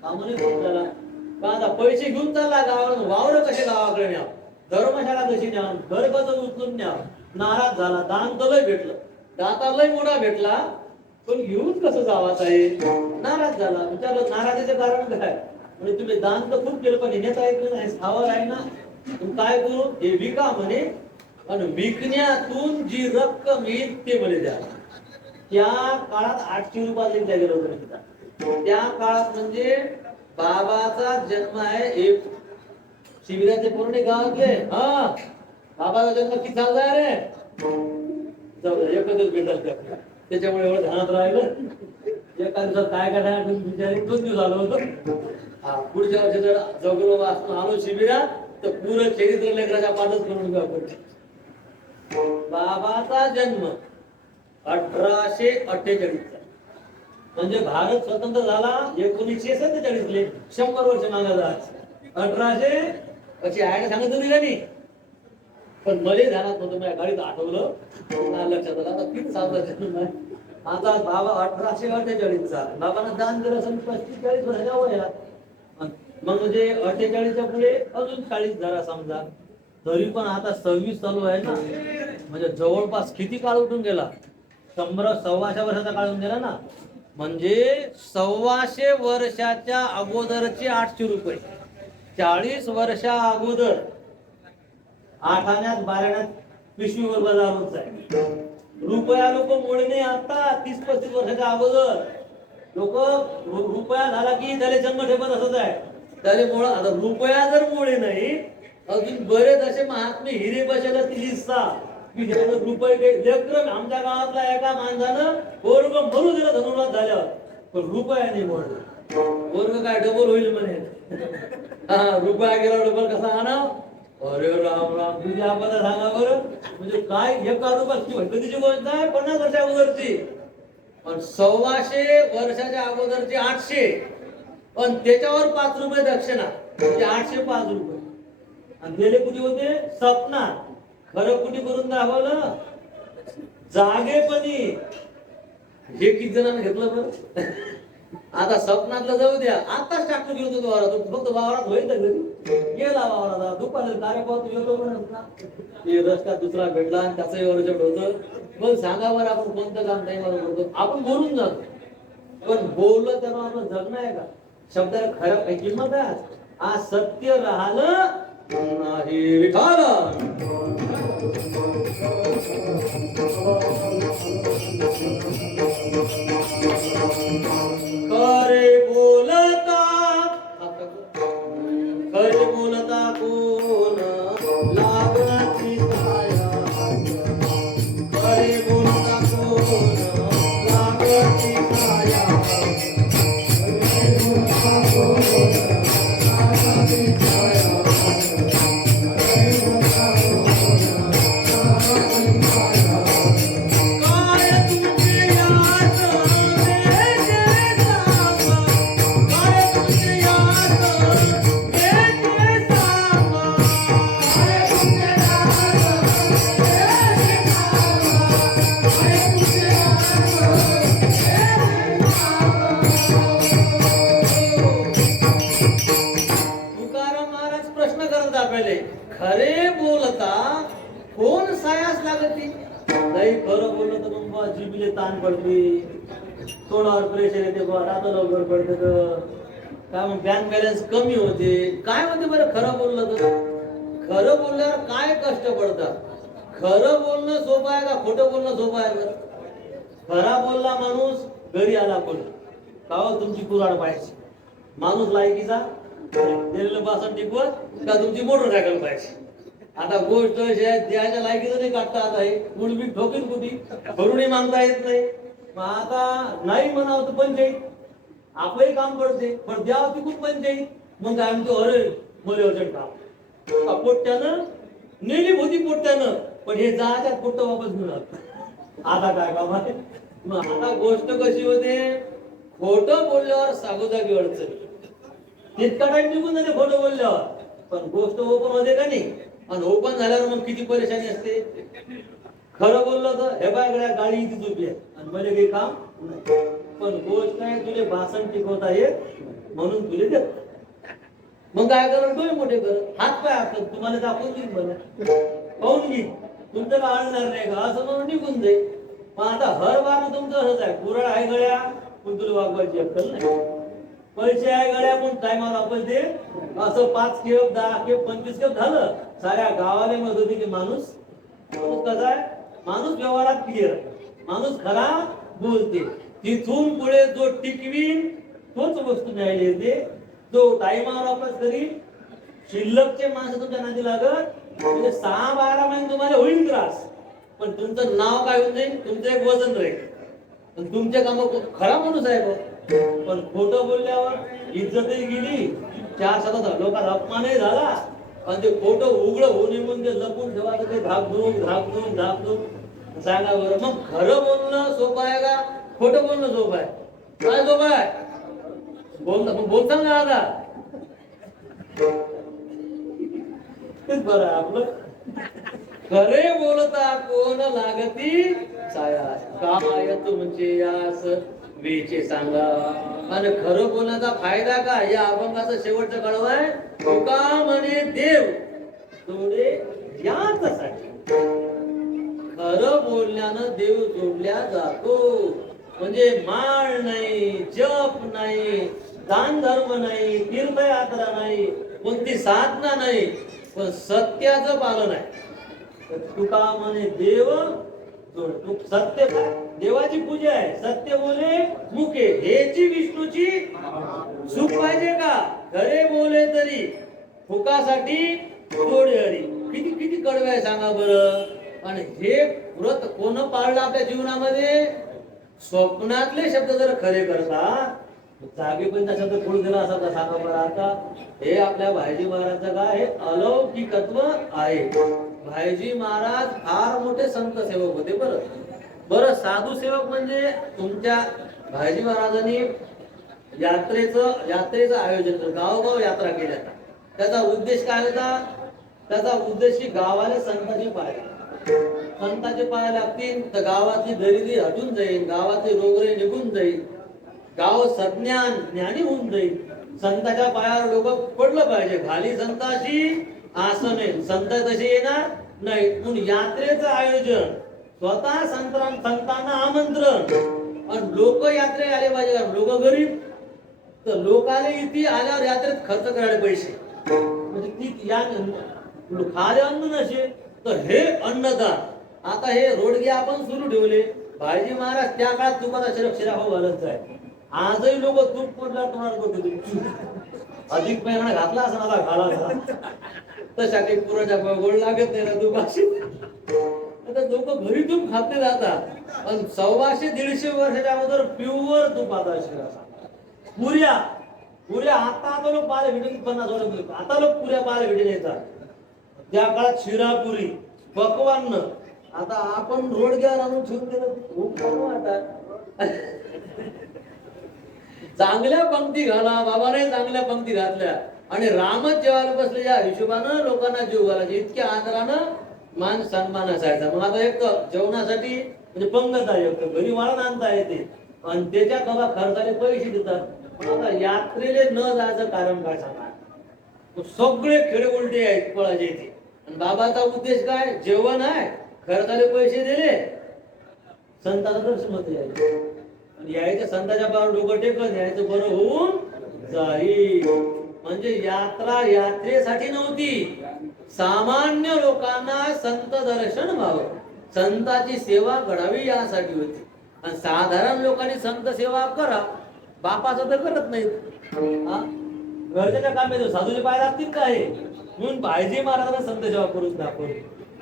बामणे फोन झाला का, आता पैसे घेऊन चालला गावाला, वावर कसे गावाकडे न्या, धर्मशाळा कशी न्या, घर कसं उचलून न्या. नाराज झाला. दान तर लय भेटलं, दाता लय मोठा भेटला, पण घेऊन कसं जावाच आहे, नाराज झाला. विचारलं नाराजीचं कारण काय, म्हणजे तुम्ही दान तर खूप केलं, पण येण्याचं ऐकलं नाही, स्थावर आहे ना, तुम्ही काय करू, हे विका म्हणे, आणि विकण्यातून जी रक्कम येईल ते म्हणे द्या. त्या काळात 800 रुपये द्या गेलं होतं. त्या काळात म्हणजे बाबाचा जन्म आहे, एक शिबिराचे पूर्ण गावातले, हा बाबाचा जन्म किती झाला रे, एकच भेटल त्याच्यामुळे एवढं ध्यानात राहिलं. एका दिवसात काय काय विचार 2 दिवस आलो होतो. पुढच्या वर्षी जर जगलो वाचून आलो शिबिरात, तर पुरं चरित्र लेकराच्या पाठच करून आपण. बाबाचा जन्म 1848, म्हणजे भारत स्वतंत्र झाला 1947ले, 100 वर्ष मागे. 1800 अशी आहे सांगत होती का नाही, पण मला ध्यानात नव्हतं. माझ्या गाडीत आठवलं, लक्षात आलं. आता 3 सालाचा जन्म आहे. आता बाबा 1848चा, बाबांना दान केलं असं 35-40 वर्षाच्या वयात. मग म्हणजे 48च्या पुढे अजून 40 झाला समजा, तरी पण आता 26 चालू आहे ना, म्हणजे जवळपास किती काळ उठून गेला, 100-125 वर्षाचा काळ होऊन गेला ना. म्हणजे 125 वर्षाच्या अगोदरचे 800 रुपये, 40 वर्षा अगोदर 8 आण्यात 12 आण्यात पिशवीवर बाजार होत आहे. रुपया लोक मोडे नाही. आता 30-35 वर्षाच्या अगोदर लोक रुपया झाला की त्याला जन्म ठेपत असत आहे, त्याला मोड. आता रुपया जर मोडे नाही, अजून बरेच असे महात्मे हिरे बसायला दिसा की रुपये लेकर. आमच्या गावातला एका माणसानं वर्ग मरू दिला धनुर्वाद झाल्यावर, पण रुपया नाही मोडला. वर्ग काय डबल होईल म्हणे. हा, रुपया गेला डबल कसा आणा. अरे राम राम, तुझी आपल्याला सांगा बरं, म्हणजे काय एका रुपयाची कधीची गोष्ट आहे, 50 वर्षा अगोदरची. पण 125 वर्षाच्या अगोदरची 800, पण त्याच्यावर 5 रुपये दक्षिणा, म्हणजे 805 रुपये. आणि गेले कुठे होते, स्वप्नात. खरं कुठे करून दाखवलं, जागेपणी. हे किती जणांना घेतलं बरं? आता स्वप्नातलं जाऊ द्या, आताच ट्रॅक्टर घेऊन तो वावरात, फक्त वावरात होईल तर घरी गेला वावरात, दुपारी कार्यक्रम येतो म्हणत ना, ते रस्त्यात दुसरा भेटला आणि त्याचंही वरचढ होतं. मग सांगा बरं आपण कोणतं काम नाही मला करतो, आपण बोलून जातो. पण बोललं तेव्हा आपण जगणं आहे का? शब्दाला खरं काही किंमत आहे? आज सत्य राहिलं नाही विठाला. खरे बोलता, खरे बोलता कोण लागती साया, खरे बोलता कोण लागती साया, खरे बोलता कोण लागती साया, खरे बोलता कोण लागती साया. काय तुझे यात वेचे सामा, काय तुझे यात वेचे सामा, काय तुझे यात वेचे सामा, काय तुझे यात वेचे सामा. तुकाराम महाराज प्रश्न करत आपले, खरे बोलता कोण सायास लागती? नाही खरं बोललं तर मग जिबीले ताण पडते, तोंडावर प्रेशर येते, रात लवकर पडते, काय मग बँक बॅलन्स कमी होते. काय म्हणते बरं खरं बोललं तर? खरं बोलल्यावर काय कष्ट पडतात? खरं बोलणं सोपं आहे का खोटं बोलणं सोपं आहे बरं? खरा बोलला माणूस घरी आला कोण का हो तुमची कुराड पाहिजे, माणूस लायकीचा दिलेलं बासन टिकवत का तुमची मोटरसायकल पाहिजे. आता गोष्ट द्यायच्या लायकीचं नाही काढता. आता हे गुडबी ठोकीन कुठे भरुणी मागता येत नाही. मग आता नाही म्हणावं तर पंचायत, आपलंही काम पडते पण द्यावं ती खूप पंचायत. मग काय म्हणतो, अरे मला अर्जंट काम, पोट्ट्यानं नेली होती पोट्ट्यानं, पण हे जायच्यात पोट्ट वापस मिळत. आता काय काम आहे? मग आता गोष्ट कशी होते, खोटं बोलल्यावर सागोजागी अडचण, तितका टाइम निघून जाते खोटं बोलल्यावर, पण गोष्ट ओपन होते का नाही, आणि ओपन झाल्यावर मग किती परेशानी असते. खरं बोललं तर हे बाय गाडी इथे झोपी आहे आणि मला काही काम नाही, पण गोष्ट आहे तुले भाषण टिकवता येत म्हणून तुले देत. मग काय करा, डोळे मोठे कर, हात पाय आपण तुम्हाला दाखवून देईन, बरं पाहून घे तुमचं का आणणार नाही का असं म्हणून निघून जाईल. पण आता हर बार तुमचं असंच आहे, कुरड आहे गळ्या पण तुला वागवायची अक्कल नाही, पैसे आहे गळ्या पण टायमाला आपण ते असं 5 खेप 10 खेप 25 खेप झालं, साऱ्या गावाला मत होती की माणूस कसा आहे, माणूस व्यवहारात क्लिअर, माणूस खरा बोलते. तिथून पुढे जो टिकवीन तोच वस्तू न्यायला येते, जो टायमावर वापस करील. शिल्लकचे माणसं तुमच्या नादी लागत म्हणजे 6-12 महिने तुम्हाला होईल त्रास, पण तुमचं नाव काय होऊन जाईल, तुमचं एक वजन राहील, पण तुमचे काम खरा माणूस आहे बघ. पण खोटं बोलल्यावर इज्जतही गेली, 4 शब्दात लोकांचा अपमानही झाला, आणि ते खोटं उघड होऊ निघून ते लपून ठेवायचं ते धाकधूक सांगा बरं. मग खरं बोलणं सोपं आहे का खोटं बोलणं सोपं आहे? काय सोपं आहे? बोलता मग बोलता ना आता तेच बरं आहे आपलं. खरे बोलता कोण लागती साया, काय तुमचे यास वेचे सांगा. आणि खरं बोलण्याचा फायदा काय, या अभंगाचा शेवटचा कळव आहे, तुका म्हणे देव जोडे याच्यासाठी. खरं बोलण्यानं देव जोडल्या जातो. म्हणजे माळ नाही, जप नाही, दान धर्म नाही, तीर्थयात्रा नाही, कोणती साधना नाही, पण सत्याचं पालन आहे. तुका म्हणे देव जोड, सत्य देवाची पूजा आहे, सत्य बोले मुके, हेची विष्णूची सुख पाहिजे का? खरे बोले तरी फुकासाठी जोडे हरी. किती किती कडवे आहे सांगा बरं. आणि हे व्रत कोण पाळलं आपल्या जीवनामध्ये? स्वप्नातले शब्द जर खरे करतात, जागे पण त्या शब्द पुढे गेला असा सांगा बरं. आता हे आपल्या भाईजी महाराजचं काय हे अलौकिकत्व आहे. भाईजी महाराज फार मोठे संत सेवक होते. बरं साधू सेवक म्हणजे तुमच्या भाईजी महाराजांनी यात्रेचं आयोजन केलं, गावोगाव यात्रा केल्या. त्याचा उद्देश काय होता? त्याचा उद्देश की गावाला संतांची पाहिजे, संताचे पाय लागतील तर गावातली दरिद्री हटून जाईल, गावातले रोगरे निघून जाईल, गाव सज्ञान ज्ञानी होऊन जाईल. संताच्या पायावर डोकं पडलं पाहिजे. खाली संताशी आसने, संत तसे येणार नाही. म्हणून यात्रेचं आयोजन, स्वतः संतांना आमंत्रण, आणि लोक यात्रे आले पाहिजे. कारण लोक गरीब, तर लोकांना इथे आल्यावर यात्रेत खर्च करायला पैसे, म्हणजे ती या खाले अन्न नसे तर हे अन्नदान. आता हे रोडगे आपण सुरू ठेवले. भाईजी महाराज त्या काळात तुपाचा शिरा हो घालत जाय. आजही लोक तूप पडला तोंडात करते, अधिक महिना घातला असं मला घाला तशा काही पुराच्या गोड लागत नाही ना तुपाशी. आता लोक घरी तूप खाते जातात. पण 100-150 वर्षाच्या अगोदर प्युअर तुपाचा शिरा. पुऱ्या आता लोक पाले भेटून 50 वर्ष, आता लोक पुऱ्या पाले भेटून येतात. त्या काळात शिरापुरी पकवान. आता आपण रोडग्यावर आणून ठेवून दिलं, खूप वाटतात. चांगल्या पंक्ती घाला, बाबाने चांगल्या पंक्ती घातल्या, आणि रामच जेवायला बसले या हिशोबानं लोकांना जीव घालायचे, इतक्या आदरानं मान सन्मान असायचा. मग आता एक जेवणासाठी म्हणजे पंगत आहे, घरी वाळण आणता येते, आणि त्याच्या बाबा खर्चाले पैसे देतात. पण आता यात्रेले न जायचं कारण काय सांगा? सगळे खेडे उलटे आहेत पळाचे इथे. आणि बाबाचा उद्देश काय? जेवण आहे, खर्चाले पैसे दिले, संतांचं दर्शन होते यायचं, आणि यायचं संतांच्या पायावर डोकं टेकलं, यायचं बरं होऊन जाईल. म्हणजे यात्रा यात्रेसाठी नव्हती, सामान्य लोकांना संत दर्शन व्हावं, संताची सेवा घडावी यासाठी होती. आणि साधारण लोकांनी संत सेवा करा, बापाचं तर करत नाहीत. घरच्या कामे साधूचे पाय लागतील काय? म्हणून भाईजी महाराजांना संत सेवा करून दाखवली.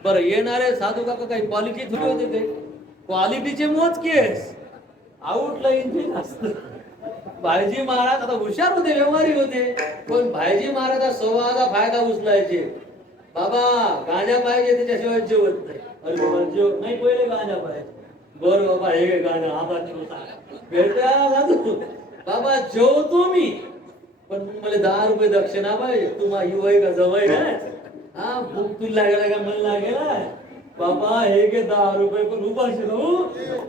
बरं, येणारे साधू काका काही क्वालिटी थोडी होते, ते क्वालिटीचे मोजकेच, आउटलाईन असत. भाईजी महाराज आता हुशार होते, व्यवहारी होते, पण भाईजी महाराज स्वभावाचा फायदा उचलायचे. बाबा गांजा पाहिजे, त्याच्याशिवाय जेवत नाही. अरे बाबा जेव नाही, पहिले गांजा पाहिजे. बर बाबा हे गाणं आता भेटा बाबा जेवतो मी, पण मला 10 रुपये दक्षिणा पाहिजे. तुम्हा युवय का जवळ आहे, हा भूक तुला लागेला का मन लागेला बाबा, हे घे 10 रुपये, पण उपाशी राहू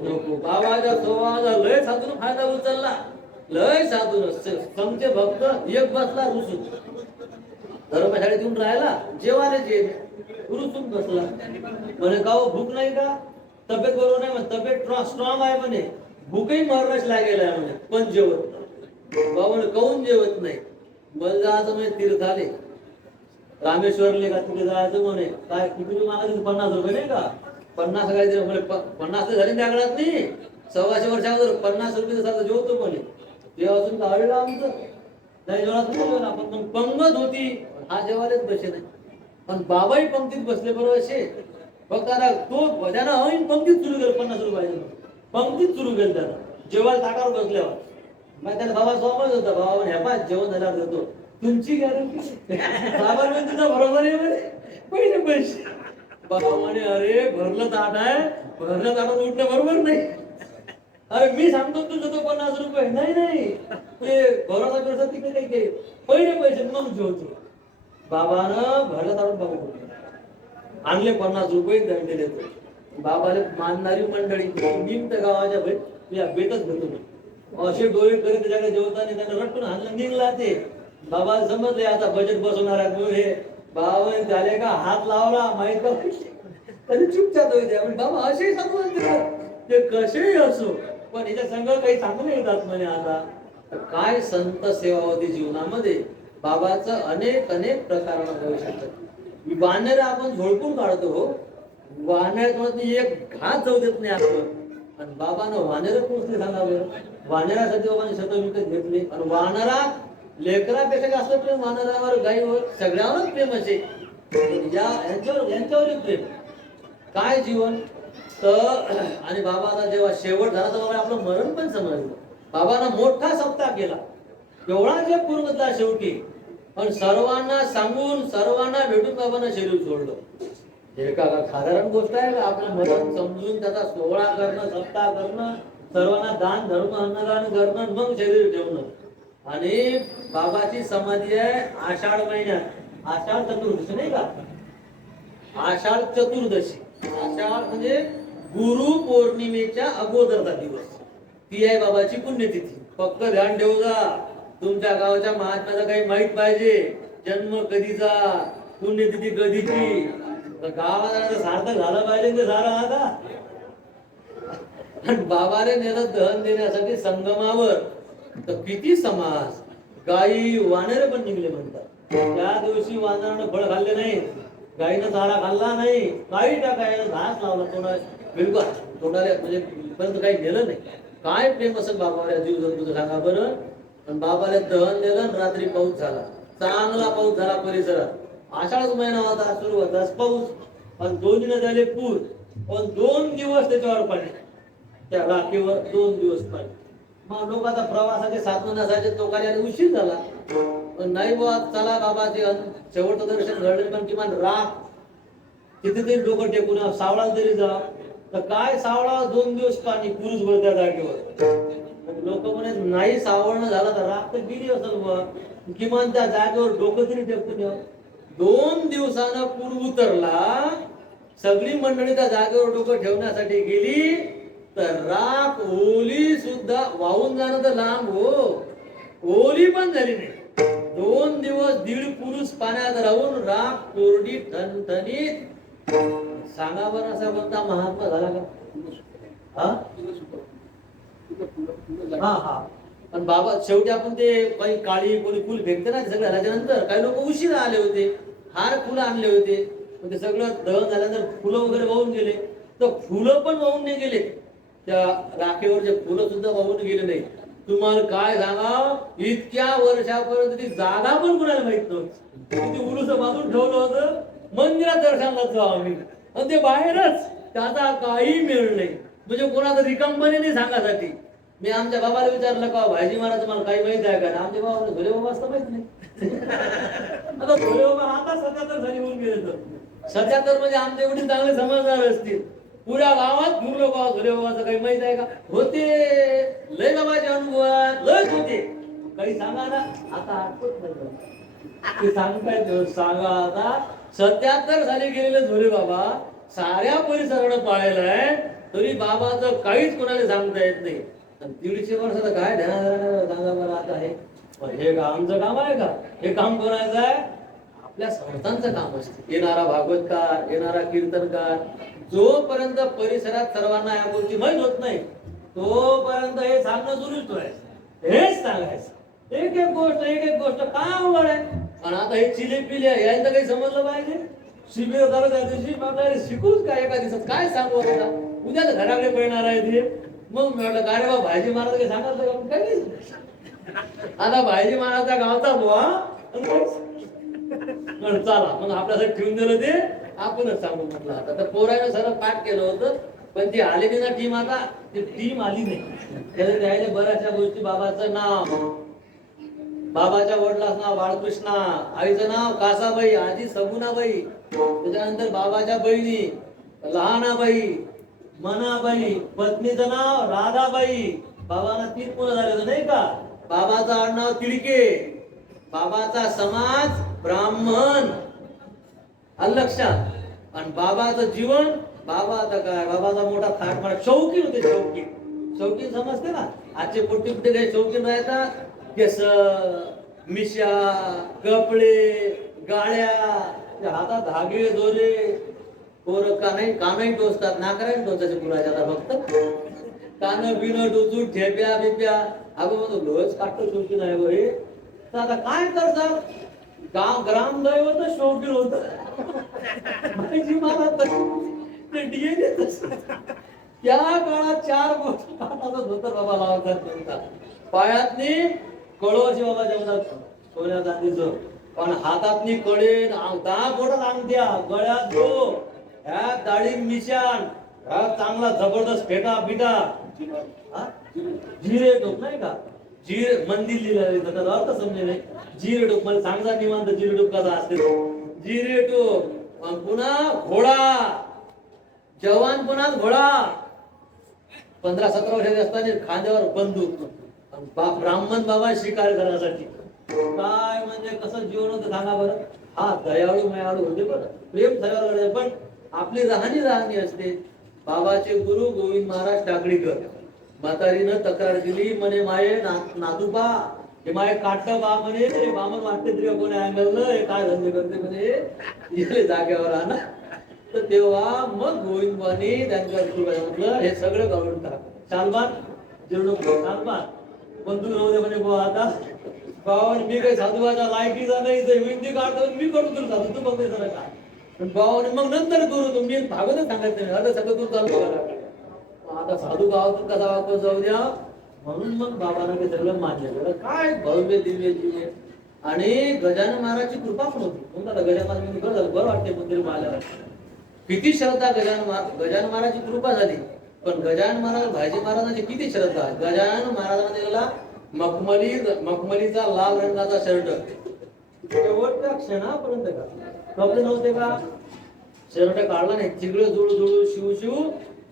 नको. बाबाच्या स्वभावाचा लय साधून फायदा उचलला, लय साधून. समजे भक्त एक बसला रुसून, धर्मशाळेत येऊन राहिला, जेवायला रुसून बसला. म्हणे का भूक नाही का? तब्येत बरोबर नाही म्हणे, तब्येत स्ट्रॉंग आहे म्हणे, भूकही मरणाच लागेल आहे म्हणे, पण जेवत बाबा काऊन जेवत नाही? मला जायचं म्हणे तीर्थाले, रामेश्वरले का तिथे जायचं म्हणे. काय तिकडे मला 50 रुपये नाही का? 50 काय म्हणे, 50 झाले त्या काळात नाही, 125 वर्षावर 50 रुपये सारखं जेवतो म्हणे. ते अजून गाडीला आमचं नाही जेवणात आपण, मग पंगत होती, हा जेवायलाच बसे नाही. पण बाबाही पंक्तीत बसले बरोबर असे. फक्त आता तो त्यानं ऐन पंक्तीत सुरू केलं, 50 रुपये पंक्तीत सुरू केलं त्यानं, जेवायला ताटावर बसल्यावर. मग त्याला बाबा सोबत होता, बाबा म्हणे ह्या जेवण झाल्यावर देतो, तुमची गॅरंटी? बाबा म्हणे तुझा बरोबर आहे म्हणे, पहिले पैसे. बाबा म्हणे अरे भरलं ताट आहे, भरलं ताटात उठणं बरोबर नाही. अरे मी सांगतो तुझं तो 50 रुपये नाही नाही, ते भरोसा करता तिकडे काही काही पहिले पैसे मग जेवतो. बाबानं भरलं ताटात बाबा आणले 50 रुपये दंड दिले. बाबाला मानणारी मंडळी निमत गावाच्या बेतच घेतो, असे डोळे करीत त्याच्याकडे जेवताना त्याने रट्टून हाणलं, निघला. ते बाबाला समजले आता बजेट बसवणार आहे हे. बाबाने झाले का हात लावला माहित का तरी चुपचाप होते. बाबा असे समज ते कसेही असो, पण याच्या संग काही चांगले येतात म्हणे. आता काय संत सेवा होती जीवनामध्ये, बाबाचं अनेक अनेक प्रकारानं होऊ शकतात. वानर आपण झोडपून काढतो, हो वानरात एक घास जाऊ देत नाही आपण. आणि बाबानं वानर पोचले सांगावं, वानरासाठी बाबाने शत विकत घेतले. आणि वानरात लेकरापेक्षा जास्त प्रेम वानरावर, गाईवर, सगळ्यावरच प्रेम असे, यांच्यावर प्रेम. काय जीवन तर. आणि बाबाचा जेव्हा शेवट झाला तर आपलं मरण पण समजलं. बाबानं मोठा सप्ताह केला, एवढा जे पूर्वतला शेवटी, पण सर्वांना सांगून सर्वांना भेटून बाबांना शरीर सोडलं. हे का साधारण गोष्ट आहे का? आपलं मरण समजून त्याचा सोहळा करणं, सप्ताह करणं, सर्वांना दान धर्म अन्नदान करणं, मग शरीर ठेवणं. आणि बाबाची समाधी आहे आषाढ महिन्यात, आषाढ चतुर्दशी नाही का? आषाढ चतुर्दशी आषाढ म्हणजे गुरु पौर्णिमेच्या अगोदरचा दिवस, ती आहे बाबाची पुण्यतिथी. फक्त ध्यान ठेवू जा, तुमच्या गावाच्या महात्म्याचं काही माहित पाहिजे, जन्म कधीचा, पुण्यतिथी कधीची, गावाला सार्थक झालं पाहिजे ते सारा आता. आणि बाबाने नेलं दहन देण्यासाठी संगमावर, तर किती समाज, गाई वानरे पण निघले म्हणतात. त्या दिवशी वानरानं फळ खाल्ले नाही, गाईनं चारा खाल्ला नाही, काही टाकायला घास लावला तोंडा, बिलकुल तोंडाला म्हणजे पर्यंत काही नेलं नाही. काय प्रेम असं बाबाला जीव जंतूचं सांगा बरं. पण बाबाला दहन दिलं, रात्री पाऊस झाला, चांगला पाऊस झाला परिसरात. आषाढ महिना होता, सुरू होता पाऊस, पण दोन्हीने झाले पूर. पण 2 दिवस त्याच्यावर पाणी, त्या राखेवर 2 दिवस पाणी. मग लोक आता प्रवासाचे साधन नसायचे, लोकांना उशीर झाला. पण नाही बुवा, चला बाबाचे शेवटचं दर्शन घडले, पण किमान राख तिथे तरी डोकं टेकून सावळा तरी जा. तर काय सावळा, 2 दिवस पाणी पुरुष भर त्या जागेवर. लोक म्हणे नाही सावळणं झालं तर राख तर गेली असेल बुवा, किमान त्या जागेवर डोकं तरी टेकून या. 2 दिवसानं पूर उतरला, सगळी मंडळी त्या जागेवर डोकं ठेवण्यासाठी गेली, तर राख ओली सुद्धा वाहून जाणं तर लांब हो, ओली पण झाली नाही. 2 दिवस 1.5 पुरुष पाण्यात राहून राख कोरडी ठणठणीत. सांगा बरं, असा कोणता महात्मा झाला का? हा हा. पण बाबा शेवटी आपण ते काही काळी कोणी फुल फेकते ना, सगळं झाल्यानंतर काही लोक उशिरा आले होते, हार फुलं आणले होते, पण ते सगळं दहन झाल्यानंतर फुलं वगैरे वाहून गेले. तर फुलं पण वाहून नाही गेले, त्या राखेवरचे फुलं सुद्धा वाहून गेले नाही. तुम्हाला काय सांगा, इतक्या वर्षापर्यंत ती जागा पण कुणाला माहित नव्हती. किती उरुस बांधून ठेवलं होतं, मंदिरात दर्शनाला जाऊ आम्ही, आणि ते बाहेरच, त्याचा काही मेळ नाही. म्हणजे कोणाचं रिकामपणे नाही सांगासाठी. मी आमच्या बाबाला विचारलं का भाजी महाराज मला काही माहित आहे का? आमच्या बाबा भोले बाबा असतं माहित नाही. आता भोले बाबा आता 77 झाली होऊन गेले, तर 77 म्हणजे आमच्या एवढी चांगले समजदार असतील. पुऱ्या गावात फिरलो बाबा, भोले बाबाचं काही माहित आहे का? होते, लय बाबाच्या अनुभवात लय होते, काही सांगा ना. आता आठवत नाही ते सांगताय, सांगा आता. 77 साली गेलेले भोले बाबा साऱ्या परिसरानं पाळलेलं आहे, तरी बाबाचं काहीच कोणाला सांगता येत नाही. 150 वर्षाचं काय ध्यान सांगा बरं आता. हे आमचं काम आहे का? हे काम कोणाचं आहे? आपल्या संस्थांचं काम असते. येणारा भागवतकार, येणारा कीर्तनकार, जोपर्यंत परिसरात सर्वांना या गोष्टी माहीत होत नाही, तोपर्यंत हे सांगणं सुरूच ठेवायचं, हेच सांगायचं. एक एक गोष्ट काय अवघड आहे. आणि आता हे चिले यायचं काही समजलं पाहिजे. शिबिर झालं त्या दिवशी मला शिकूच काय, एका दिवसात काय सांगू आता, उद्या तर घराकडे पळणार आहे ते. मग मी म्हटलं काय रे बा, भाजी महाराज काही सांगायचं का? काही आता भाजी महाराजचा गावचा बुवा, चला मग आपल्यासाठी ठेवून दिलं ते, आपणच सांगू म्हटलं. आता तर पोरानं सरळ पाठ केलं होतं, पण ती आलेली ना टीम, आता ती टीम आली नाही. त्याला द्यायला बऱ्याचशा गोष्टी, बाबाचं नाव, बाबाच्या वडिलाचं नाव बाळकृष्णा, आईचं नाव कासाबाई, आजी सगुणाबाई, त्याच्यानंतर बाबाच्या बहिणी लहानाबाई, मनाबाई, पत्नीचं नाव राधाबाई. बाबांना 3 मुलं झाले होते नाही का? बाबाचं आडनाव तिडके, बाबाचा समाज ब्राह्मण, लक्षात. आणि बाबाचं जीवन, बाबा आता काय, बाबाचा मोठा थाट मारा, शौकीन होते, शौकीन समजते ना. आजचे पोटी कुठे काही शौकीन राहता, केस, मिशा, कपडे, गाड्या, हातात धागे दोरे, पोर कानही टोचतात, नाकराही टोचायचे पुराच्या. आता फक्त कान बिन टोचून ठेप्या बिप्या, अगं मग लोच काटतो शौकीन आहे हे. तर आता काय करतात, गाव ग्रामदैवत शौकीन होत. त्या काळात 4 गोष्टी धोतर बाबा लावतात. पायातनी कळवाची बाबा जेवणात सोन्या चांदीचं, पण हातातनी कळे, 10 बोटात अंगठ्या, गळ्यात दो, ह्या दाढी मिशान, ह्या चांगला जबरदस्त फेटा बिटा, जिरे टोप नाही का, जिरे मंदिर लिहिलं अर्थ समजे नाही. जिरे टोप मला सांगता निवांत, जिरे टोप कसा असते. जिरे टोप, पुन्हा घोडा, जवान पुन्हा घोडा. 15-17 वर्षाचे असताना खांद्यावर बंदूक, ब्राह्मण बाबा शिकार करण्यासाठी. काय म्हणजे कसं जीवन होतं सांगा बरं. हा दयाळू मयाळू होते बरं, प्रेम सगळ्याकडे, पण आपली राहणी असते. बाबाचे गुरु गोविंद महाराज टाकडीकर, म्हातारीनं तक्रार दिली म्हणे माये नादूबा हे माये काट बा म्हणे, बामन वाटते तरी कोणी अँगल हे काय धंदे करते म्हणे, गेले जाग्यावर आणा. तर तेव्हा मग गोविंदबानी त्यांच्या हे सगळं काढून टाक, चालबान जेवढं चालबान बंधू राहू दे म्हणे. बुवा आता बाबाने मी काही साधूबाचा लायकीचा नाही, विनंती काढतो मी करतो तुला साधू, तू बघ जरा काय. पण बाबाने मग नंतर करू, तुम्ही भागवतच सांगायचं नाही, आता सगळं तू चालू करा. आता साधू गावातून कसा वापस जाऊ द्या, म्हणून मग बाबांना ते सगळं मान्य केलं. काय भव्य दिव्य दिव्य. आणि गजानन महाराजची कृपा पण होती. म्हणून आता गजानन महाराज बरं वाटते मंदिर माल्यावर, किती श्रद्धा गजानन महाराजची कृपा झाली. पण गजानन महाराज भाईजी महाराजांची किती श्रद्धा. गजानन महाराजांना दिलेला मखमलीचा लाल रंगाचा शर्ट शेवटच्या क्षणापर्यंत का कपडे नव्हते का, शर्ट काढला नाही, चिगळ जुळू जुळू शिव शिव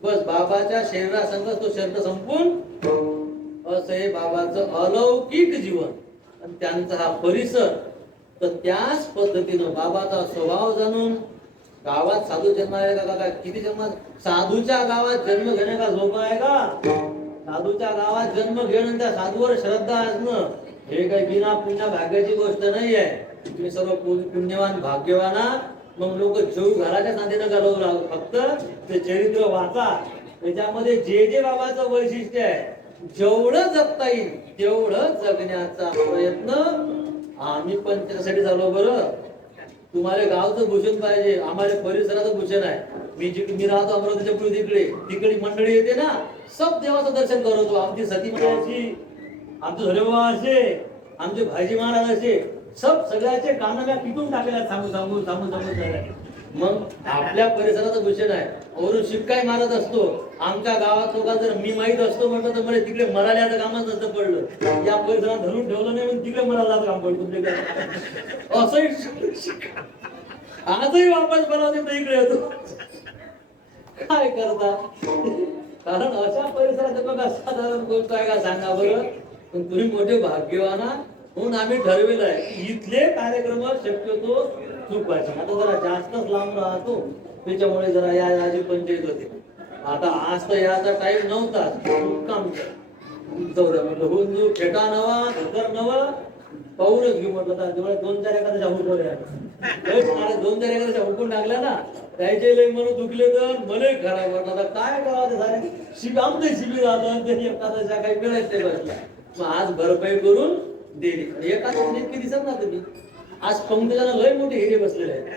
बस बाबाच्या शरीरासंग तो शर्ट संपून. असं हे बाबाचं अलौकिक जीवन आणि त्यांचा हा परिसर. तर त्याच पद्धतीनं बाबाचा स्वभाव जाणून गावात साधू जन्माला का काय, किती जन्म साधूच्या गावात जन्म घेणे का झोप आहे का. साधूच्या गावात जन्म घेणं, त्या साधूवर श्रद्धा असणं हे काही बिना पुण्य भाग्याची गोष्ट नाही आहे. तुम्ही सर्व पुण्यवान भाग्यवान, मग लोक जेव घराच्या नांदीनं घालवू लागू. फक्त ते चरित्र वाचा, त्याच्यामध्ये जे जे बाबाचं वैशिष्ट्य आहे जेवढं जगता येईल तेवढं जगण्याचा प्रयत्न आम्ही पण त्याच्यासाठी चालू. बरं तुम्हाला गावचं भूषण पाहिजे, आम्हाला परिसराचं भूषण आहे. मी राहतो अमरावतीच्या पुढे, तिकडे मंडळी येते ना, सब देवाचं दर्शन करतो. आमची सती महाराजांची, आमचे हरिबाबा असे, आमचे भाईजी महाराज असे, सब सगळ्याचे कानं म्या पिटून टाकलेला सांगू मग आपल्या परिसराचं भूषण आहे. वरून शिपकाई मारत असतो. आमच्या गावात लोकांना जर मी माहीत असतो म्हटलं तर मला तिकडे मराल्याचं कामच नसतं पडलं. या परिसरात धरून ठेवलं नाही म्हणून तिकडे मराल्याचं काम पडलं. असंही आजही वापस बनवते तर इकडे येतो. काय करता, कारण अशा परिसरात बघा साधारण गोष्ट आहे का सांगा बरं. पण तुम्ही मोठे भाग्यवाना म्हणून आम्ही ठरविलं आहे इथले कार्यक्रम शक्यतो चुकवायचे. आता जरा जास्तच लांब राहतो त्याच्यामुळे जरा याची पंचायत होते. आता आज तर याचा टाइम नव्हता, काम जाऊ द्या म्हटलं. होऊन जो फेटा नवा धोतर नवा पाहूनच घेऊ म्हटलं. तेवढ्या 2-4 एखाद्याच्या हुकवल्या, 2-4 एखाद्याच्या हुकून टाकल्या ना, त्याचे लय मन दुखले तर मला खराब वाटलं. काय करावं ते सारे आमचे शिबिर आलं तरी एखाद्याच्या काही मिळायचं ते बसला. मग आज भरपाई करून दिली. एखाद्या इतकी दिसत ना तुम्ही, आज पंक्तीला लय मोठे हिरे बसलेले आहेत.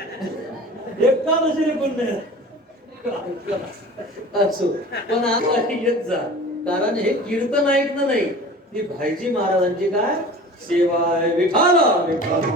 एकादशी पुण्य असो, पण आता येत जा, कारण हे कीर्तन ऐकणं नाही, ती भाईजी महाराजांची काय सेवा आहे. विठाला विठाला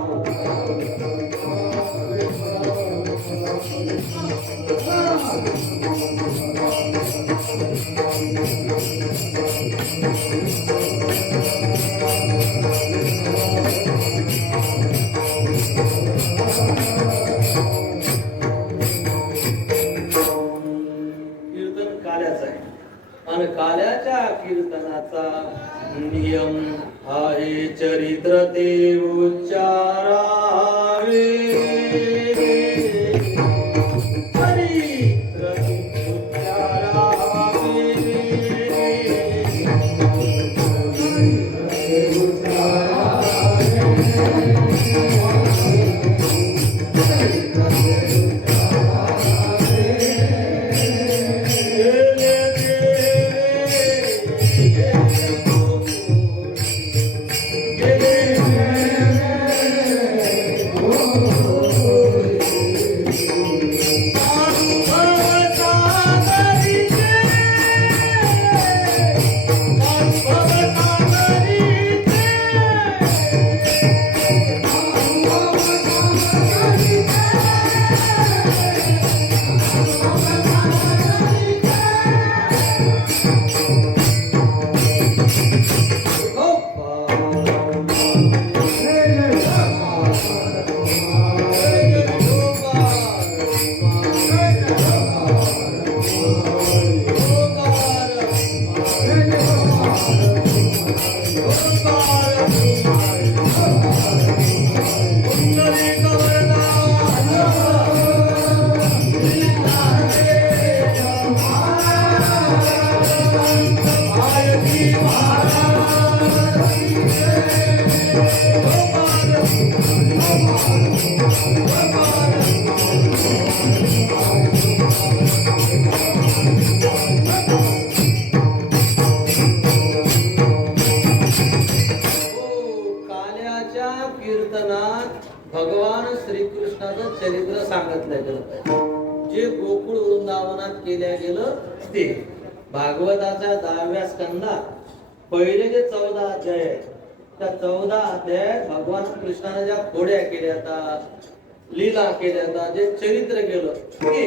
आणि काल्याच्या कीर्तनाचा नियम आहे चरित्र ते उच्चारावे. चरित्र सांगितलं गेलं पाहिजे. जे गोकुळ वृंदावनात केल्या गेलं ते भागवताच्या 10व्या स्कंदात पहिले जे 14 अध्याय आहेत, त्या 14 अध्यायात भगवान कृष्णाने ज्या खोड्या केल्या आता, लीला केल्या आता, जे चरित्र केलं ते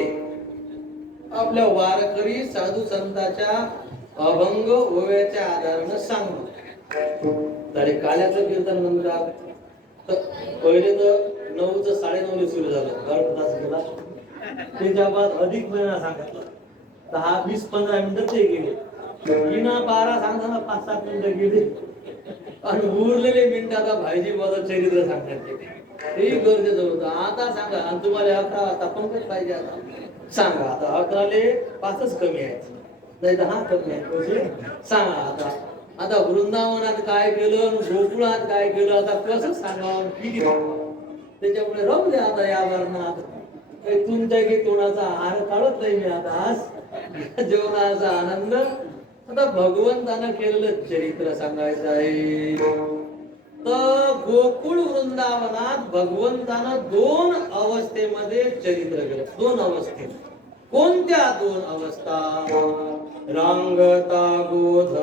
आपल्या वारकरी साधू संतांच्या अभंग ओव्याच्या आधारानं सांगतो. तरी काल्याचं कीर्तन म्हणतात तर पहिले तर 9चं 9:30 सुरू झालं, अर्धा तास गेला. त्याच्या बाद अधिक महिना सांगितलं, 10, 20, 15 मिनिटं ते गेले. किना 12 सांगताना 5-7 मिनिटं गेले आणि उरलेले मिनिटं आता भाईजी बद्दल चरित्र सांगतात. ते गरजेचं होतं. आता सांगा, आणि तुम्हाला 11 वाजता पंकज पाहिजे, आता सांगा. आता 11ले 5च कमी आहेत, नाही 10 कमी आहेत. सांगा आता, आता वृंदावनात काय केलं, गोकुळात काय केलं, आता कसं सांगावं, किती त्याच्यामुळे रमले आता या वर्णात. काही तुमच्या की तोंडाचा आहार काढत नाही मी आता. आज जेवणाचा आनंद आता भगवंतानं केलेलं चरित्र सांगायचं आहे. तर गोकुळ वृंदावनात भगवंतानं 2 अवस्थेमध्ये चरित्र केलं. 2 अवस्थेत. कोणत्या 2 अवस्था? रांगता गोध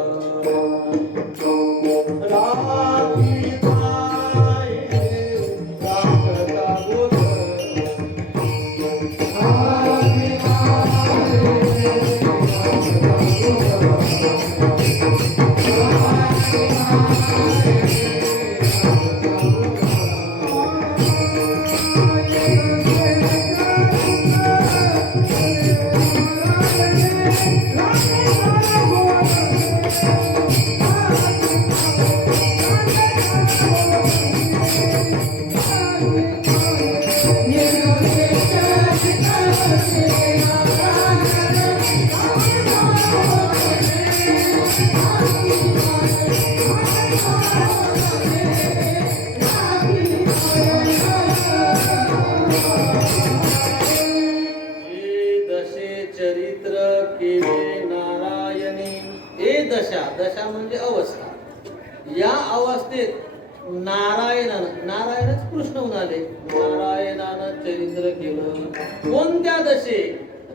दशा म्हणजे अवस्था. या अवस्थेत नारायणच कृष्ण म्हणाले, नारायणानं चरित्र केलं. कोणत्या दशे?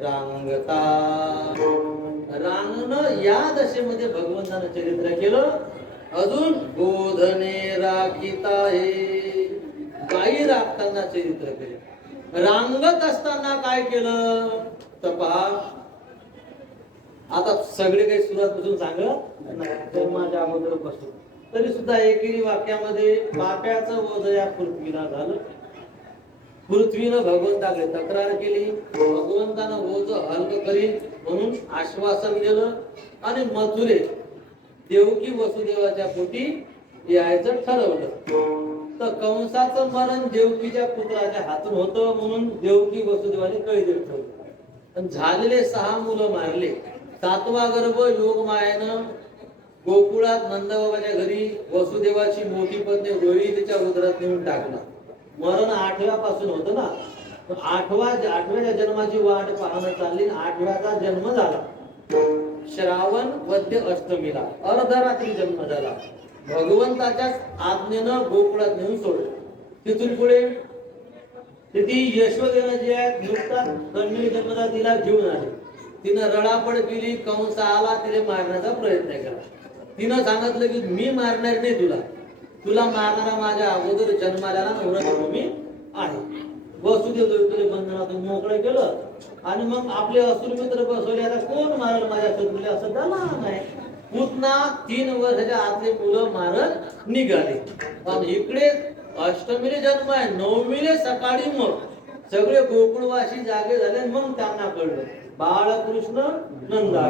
रांगता. रांगणं या दशेमध्ये भगवंतानं चरित्र केलं. अजून गोधने राखिता, हे गाई राखताना चरित्र केले. रांगत असताना काय केलं तर पहा. आता सगळे काही सुरुवातपासून सांगत नाही, जन्माच्या अगोदर पासून, तरी सुद्धा एकेरी वाक्यामध्ये पाप्याचं वध या पृथ्वीला झालं. पृथ्वीनं भगवंताकडे तक्रार केली, भगवंतानं ओझ हलक करीन म्हणून आश्वासन दिलं आणि मथुरेत देवकी वसुदेवाच्या पोटी यायचं ठरवलं. तर कंसाचं मरण देवकीच्या पुत्राच्या हातून होतं म्हणून देवकी वसुदेवाने कैदेत ठेवलं. पण झालेले 6 मुलं मारले. 7वा गर्भ योगमायेनं गोकुळात नंदबाबाच्या घरी वसुदेवाची मोठी पत्नी रोहिणीच्या उदरात नेऊन टाकला. मरण 8व्या पासून होतं ना. 8व्या जन्माची वाट पाहणं चालली. 8व्याचा जन्म झाला श्रावण वद्य अष्टमीला, अर्धरात्री जन्म झाला. भगवंताच्या आज्ञेनं गोकुळात नेऊन सोडलं. तिथून पुढे ती यशोदेनं जे आहे नुकताच कन्या जन्मला तिला घेऊन आले. तिनं रडापड केली. कंस आला, तिने मारण्याचा प्रयत्न केला. तिनं सांगितलं की मी मारणार नाही तुला, तुला मारणारा माझ्या अगोदर जन्माला व्रतभूमी आहे. वसुदेव देवकीने बंधनातून मोकळं केलं आणि मग आपले असुर मित्र बसवले. आता कोण मारल माझ्या शत्रूला, असं झाला नाही. पुतना 3 वर्षाच्या आतले मुलं मारत निघाले. पण इकडे अष्टमीले जन्म आहे, 9मीले सकाळी मग सगळे गोकुळवासी जागे झाले. मग त्यांना कळलं बाळकृष्ण नंदा.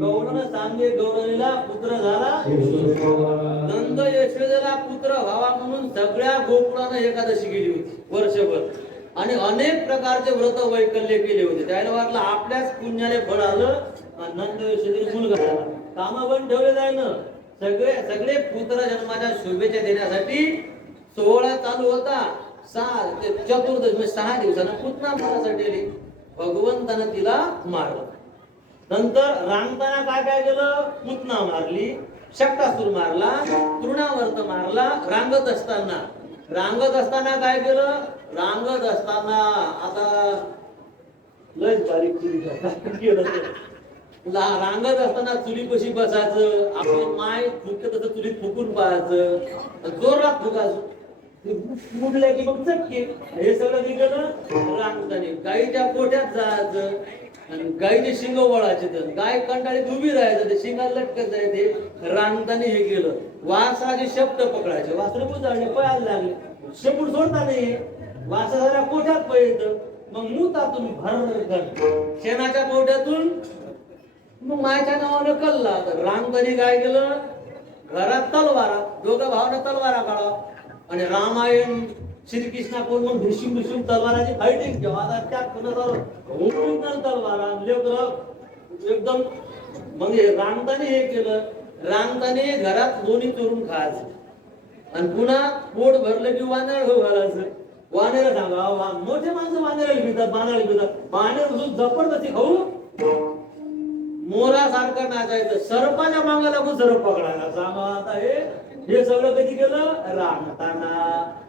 गौरनं सांगे गौरणीला पुत्र झाला, नंद यशोदेला पुत्र व्हावा म्हणून सगळ्या गोकुळानं एकादशी केली होती वर्षभर आणि अनेक प्रकारचे व्रत वैकल्य केले होते. त्याला वाटलं आपल्याच पुण्याने फळ आलं, नंद यशोदेला मुलगा झाला. कामं बंद ठेवले जाय ना. सगळे पुत्र जन्माच्या शुभेच्छा देण्यासाठी सोहळा चालू होता. 6 ते चतुर्दशी म्हणजे 6 दिवसानं पुतना मारासाठी भगवंतानं तिला मारलं. नंतर रांगताना काय काय केलं? पुतना मारली, शक्तासूर मारला, तृणावर्त मारला. रांगत असताना रांगत असताना काय केलं? रांगत असताना आता लय बारीक केलं रांगत असताना चुली कशी बसायचं, आपलं माय फुकत तसं चुलीत फुकून पाहायचं, जोरात फुकायचं, फुकले की मग चटके. हे सगळं निघालं रांगताने. गाईच्या कोठ्यात जायचं आणि गाईचे शिंग वळायचे, तर गाय कंटाळीत उभी राहायचं, ते शिंगाला लटकत जायचे. रांगताने हे केलं. वासाचे शब्द पकडायचे, वासरे पुजाडले, पळायला लागले, शेपूट सोडता नाही, वासा जरा कोठ्यात पळत, मग मुतातून भर शेणाच्या कोठ्यातून मग मायच्या नावानं कल्ला. तर रामतानी काय केलं? घरात तलवारा, दोघं भावानं तलवारा काढा आणि रामायण श्रीकृष्णा कोण मग भिसून भिसून तलवाराची फायटिंग जेव्हा त्यात तलवारा एकदम. मग रामताने हे केलं, रामताने घरात दोन्ही चोरून खायचं आणि पुन्हा पोट भरलं की वानर हो घालायचं. वानेर सांगा, मोठे माणसं वानेराला घेतात, बांधायला घेतात, वानेर जबरदस्ती खाऊ मोरा सारखं नाचायचं, सरपाच्या मागा लागून सरप पकडायला. सांगा आता हे सगळं कधी केलं? रांगताना.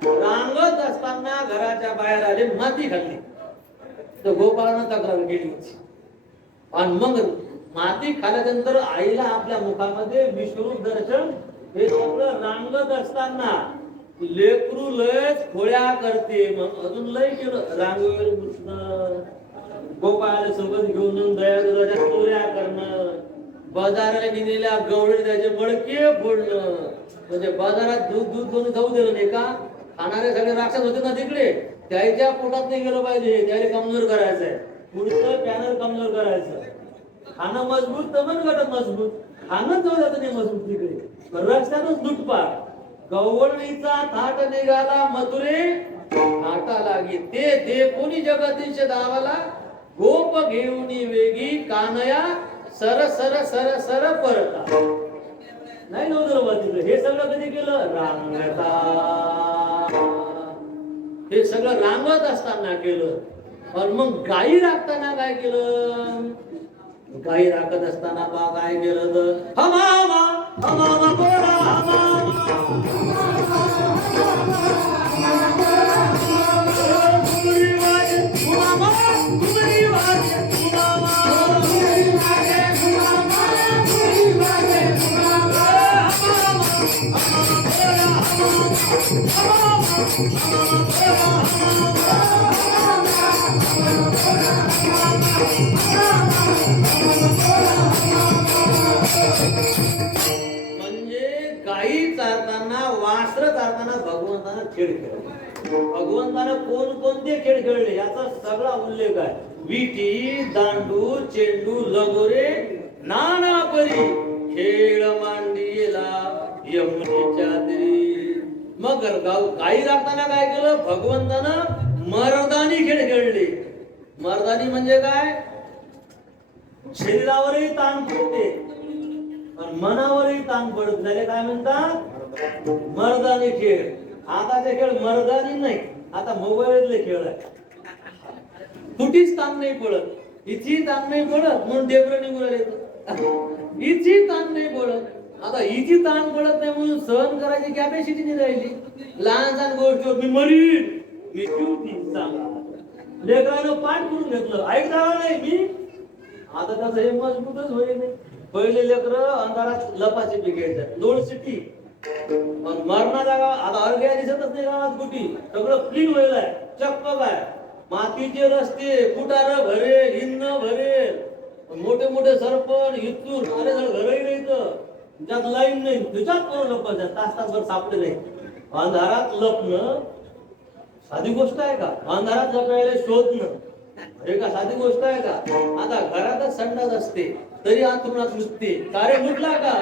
रांगत असताना घराच्या बाहेर आले, माती खाल्ली. तर गोपाळानं तक्रार केली होती आणि मग माती खाल्ल्यानंतर आईला आपल्या मुखामध्ये विश्वरूप दर्शन. हे सगळं रांगत असताना लेकरू लयच खोळ्या करते. मग अजून लय केलं, रांगेवर कृष्ण गोपाळाला सोबत घेऊन दयाच्या चोऱ्या करणं, बाजाराला निघलेल्या गवळी त्याचे मडके फोडणं. म्हणजे बाजारात दूध दूध कोणी जाऊ दिलं नाही का? खाणारे सगळे राक्षस होते ना तिकडे, त्याच्या पोटात नाही गेलं पाहिजे, त्याला कमजोर करायचंय, पुढचं पॅनल कमजोर करायचं. खाणं मजबूत तर मन गट मजबूत, खाणं जाऊ जात नाही मजबूत तिकडे, रस्त्यातच लुटपाट. गवळणीचा थाट निघाला मथुरे थाटा लागी, ते कोणी जगदीश दावाला, गोप घेऊन वेगी कानया सर सर सर सर परता. नाही नव्हतं. हे सगळं कधी केलं? रांगता. हे सगळं रांगत असताना केलं. पण मग गाई राखताना काय केलं? गाई राखत असताना बा काय केलं? तर हमामा हमामा बोला हमामा म्हणजे गाई चारताना, वासर चारताना भगवंतानं खेळ खेळले. भगवंतानं कोणते खेळ खेळले याचा सगळा उल्लेख आहे. विटी, दांडू, चेंडू, लगोरे, नाना परी खेळ मांडीला यमुनेच्या तीरी. मग गाई राखताना काय केलं? भगवंतानं मर्दानी खेळ खेळले. मर्दानी म्हणजे काय? शरीरावरही ताण पडते पण मनावरही ताण पडत नाही, काय म्हणतात? मर्दानी खेळ. आताचे खेळ मर्दानी नाही, आता मोबाईलचे खेळ आहे. कुठेच ताण नाही पडत, इथी ताण नाही पडत म्हणून डेबरं निघून आले. इथी ताण नाही पडत, आता इथी ताण पडत नाही म्हणून सहन करायची कॅपॅसिटी नाही राहिली. लहान लहान गोष्ट मी मरीन, मी सांगा लेकरानं पाठ करून घेतलं, ऐकता नाही मी. आता त्याचं हे मजबूतच होईल नाही. पहिले लेकर अंधारात लपाचे पिकायचं, लोड सिटी. पण मरणा जागा आता अर्ध्या दिसतच नाही गावात कुठे, सगळं क्लीन व्हायला आहे, चक्क काय. मातीचे रस्ते, कुटार भरेल, हिंद भरेल, मोठे मोठे सरपण इथून अरे घरही नाही तर त्यात लाईन नाही, त्याच्यात लपायचं तास तासभर सापडे नाही. अंधारात लपणं साधी गोष्ट आहे का? अंधारात लपायला शोधणं हे का साधी गोष्ट आहे का? आता घरातच संडास असते तरी अंथरुणात नुसते कारे मुटला का?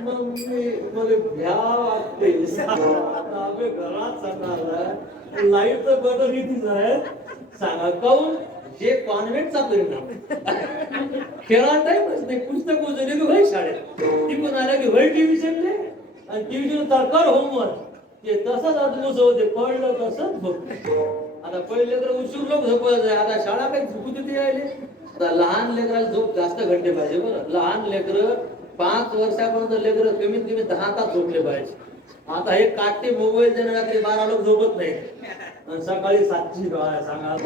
मग मला भ्या वाटते घरात संडास लाईट तर बटन इथेच आहे. सांगा काऊन? जे कॉन्व्हेंटचा परिणाम. खेळा टाइमच नाही, पुस्तक उजवली की भाई शाळेत, तिकून आल्या की भाई ट्युशनले आणि ट्युशन तर होमवर्क. ते तसंच अजून होते, पडलं तसंच बघ. आता पहिले तर उशीर लोक झोपत आहे, आता शाळा काही झोपू देते यायले. आता लहान लेकराला झोप जास्त घंटे पाहिजे बरं. लहान लेकर 5 वर्षापर्यंत लेकर कमीत कमी 10 तास झोपले पाहिजे. आता हे काटे मोबाईल देणं रात्री 12 लोक झोपत नाही आणि सकाळी 7ची सांगा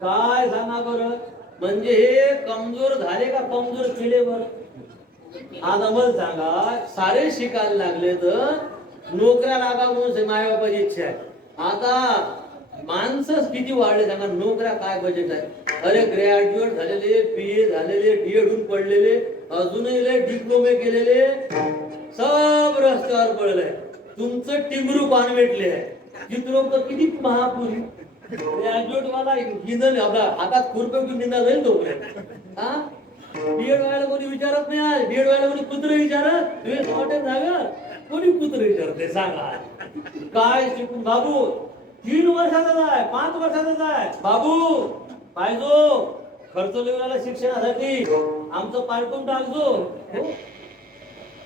काय सांगा बरं. म्हणजे हे कमजोर झाले का कमजोर केले बरं. आता मला सांगा सारे शिकायला लागले तर नोकऱ्या लागा म्हणून माय बापाची इच्छा आहे. आता माणसं किती वाढले सांगा, नोकऱ्या काय बजेट आहे. अरे ग्रॅज्युएट झालेले, PA झालेले, DED होऊन पडलेले, अजूनही डिप्लोमे केलेले सब रस्त्यावर पडलंय. तुमचं टिंगरू पान भेटले आहे. चित्र किती महापुरी ग्रॅज्युएट वाला गिंदल आपला हातात खुरपे घेऊन निंदा जाईल तोपर्यंत. हा DED व्हायला कोणी विचारत नाही. आज DED व्हायला कोणी पुत्र विचारत, तुम्ही हॉटेल जागा कोणी पुत्र विचारते सांगा. काय शिकून बाबू 3 वर्षाचा आहे, 5 वर्षाचा आहे बाबू पाहिजो खर्च लिहिला शिक्षणासाठी आमचं पालटून टाकजो.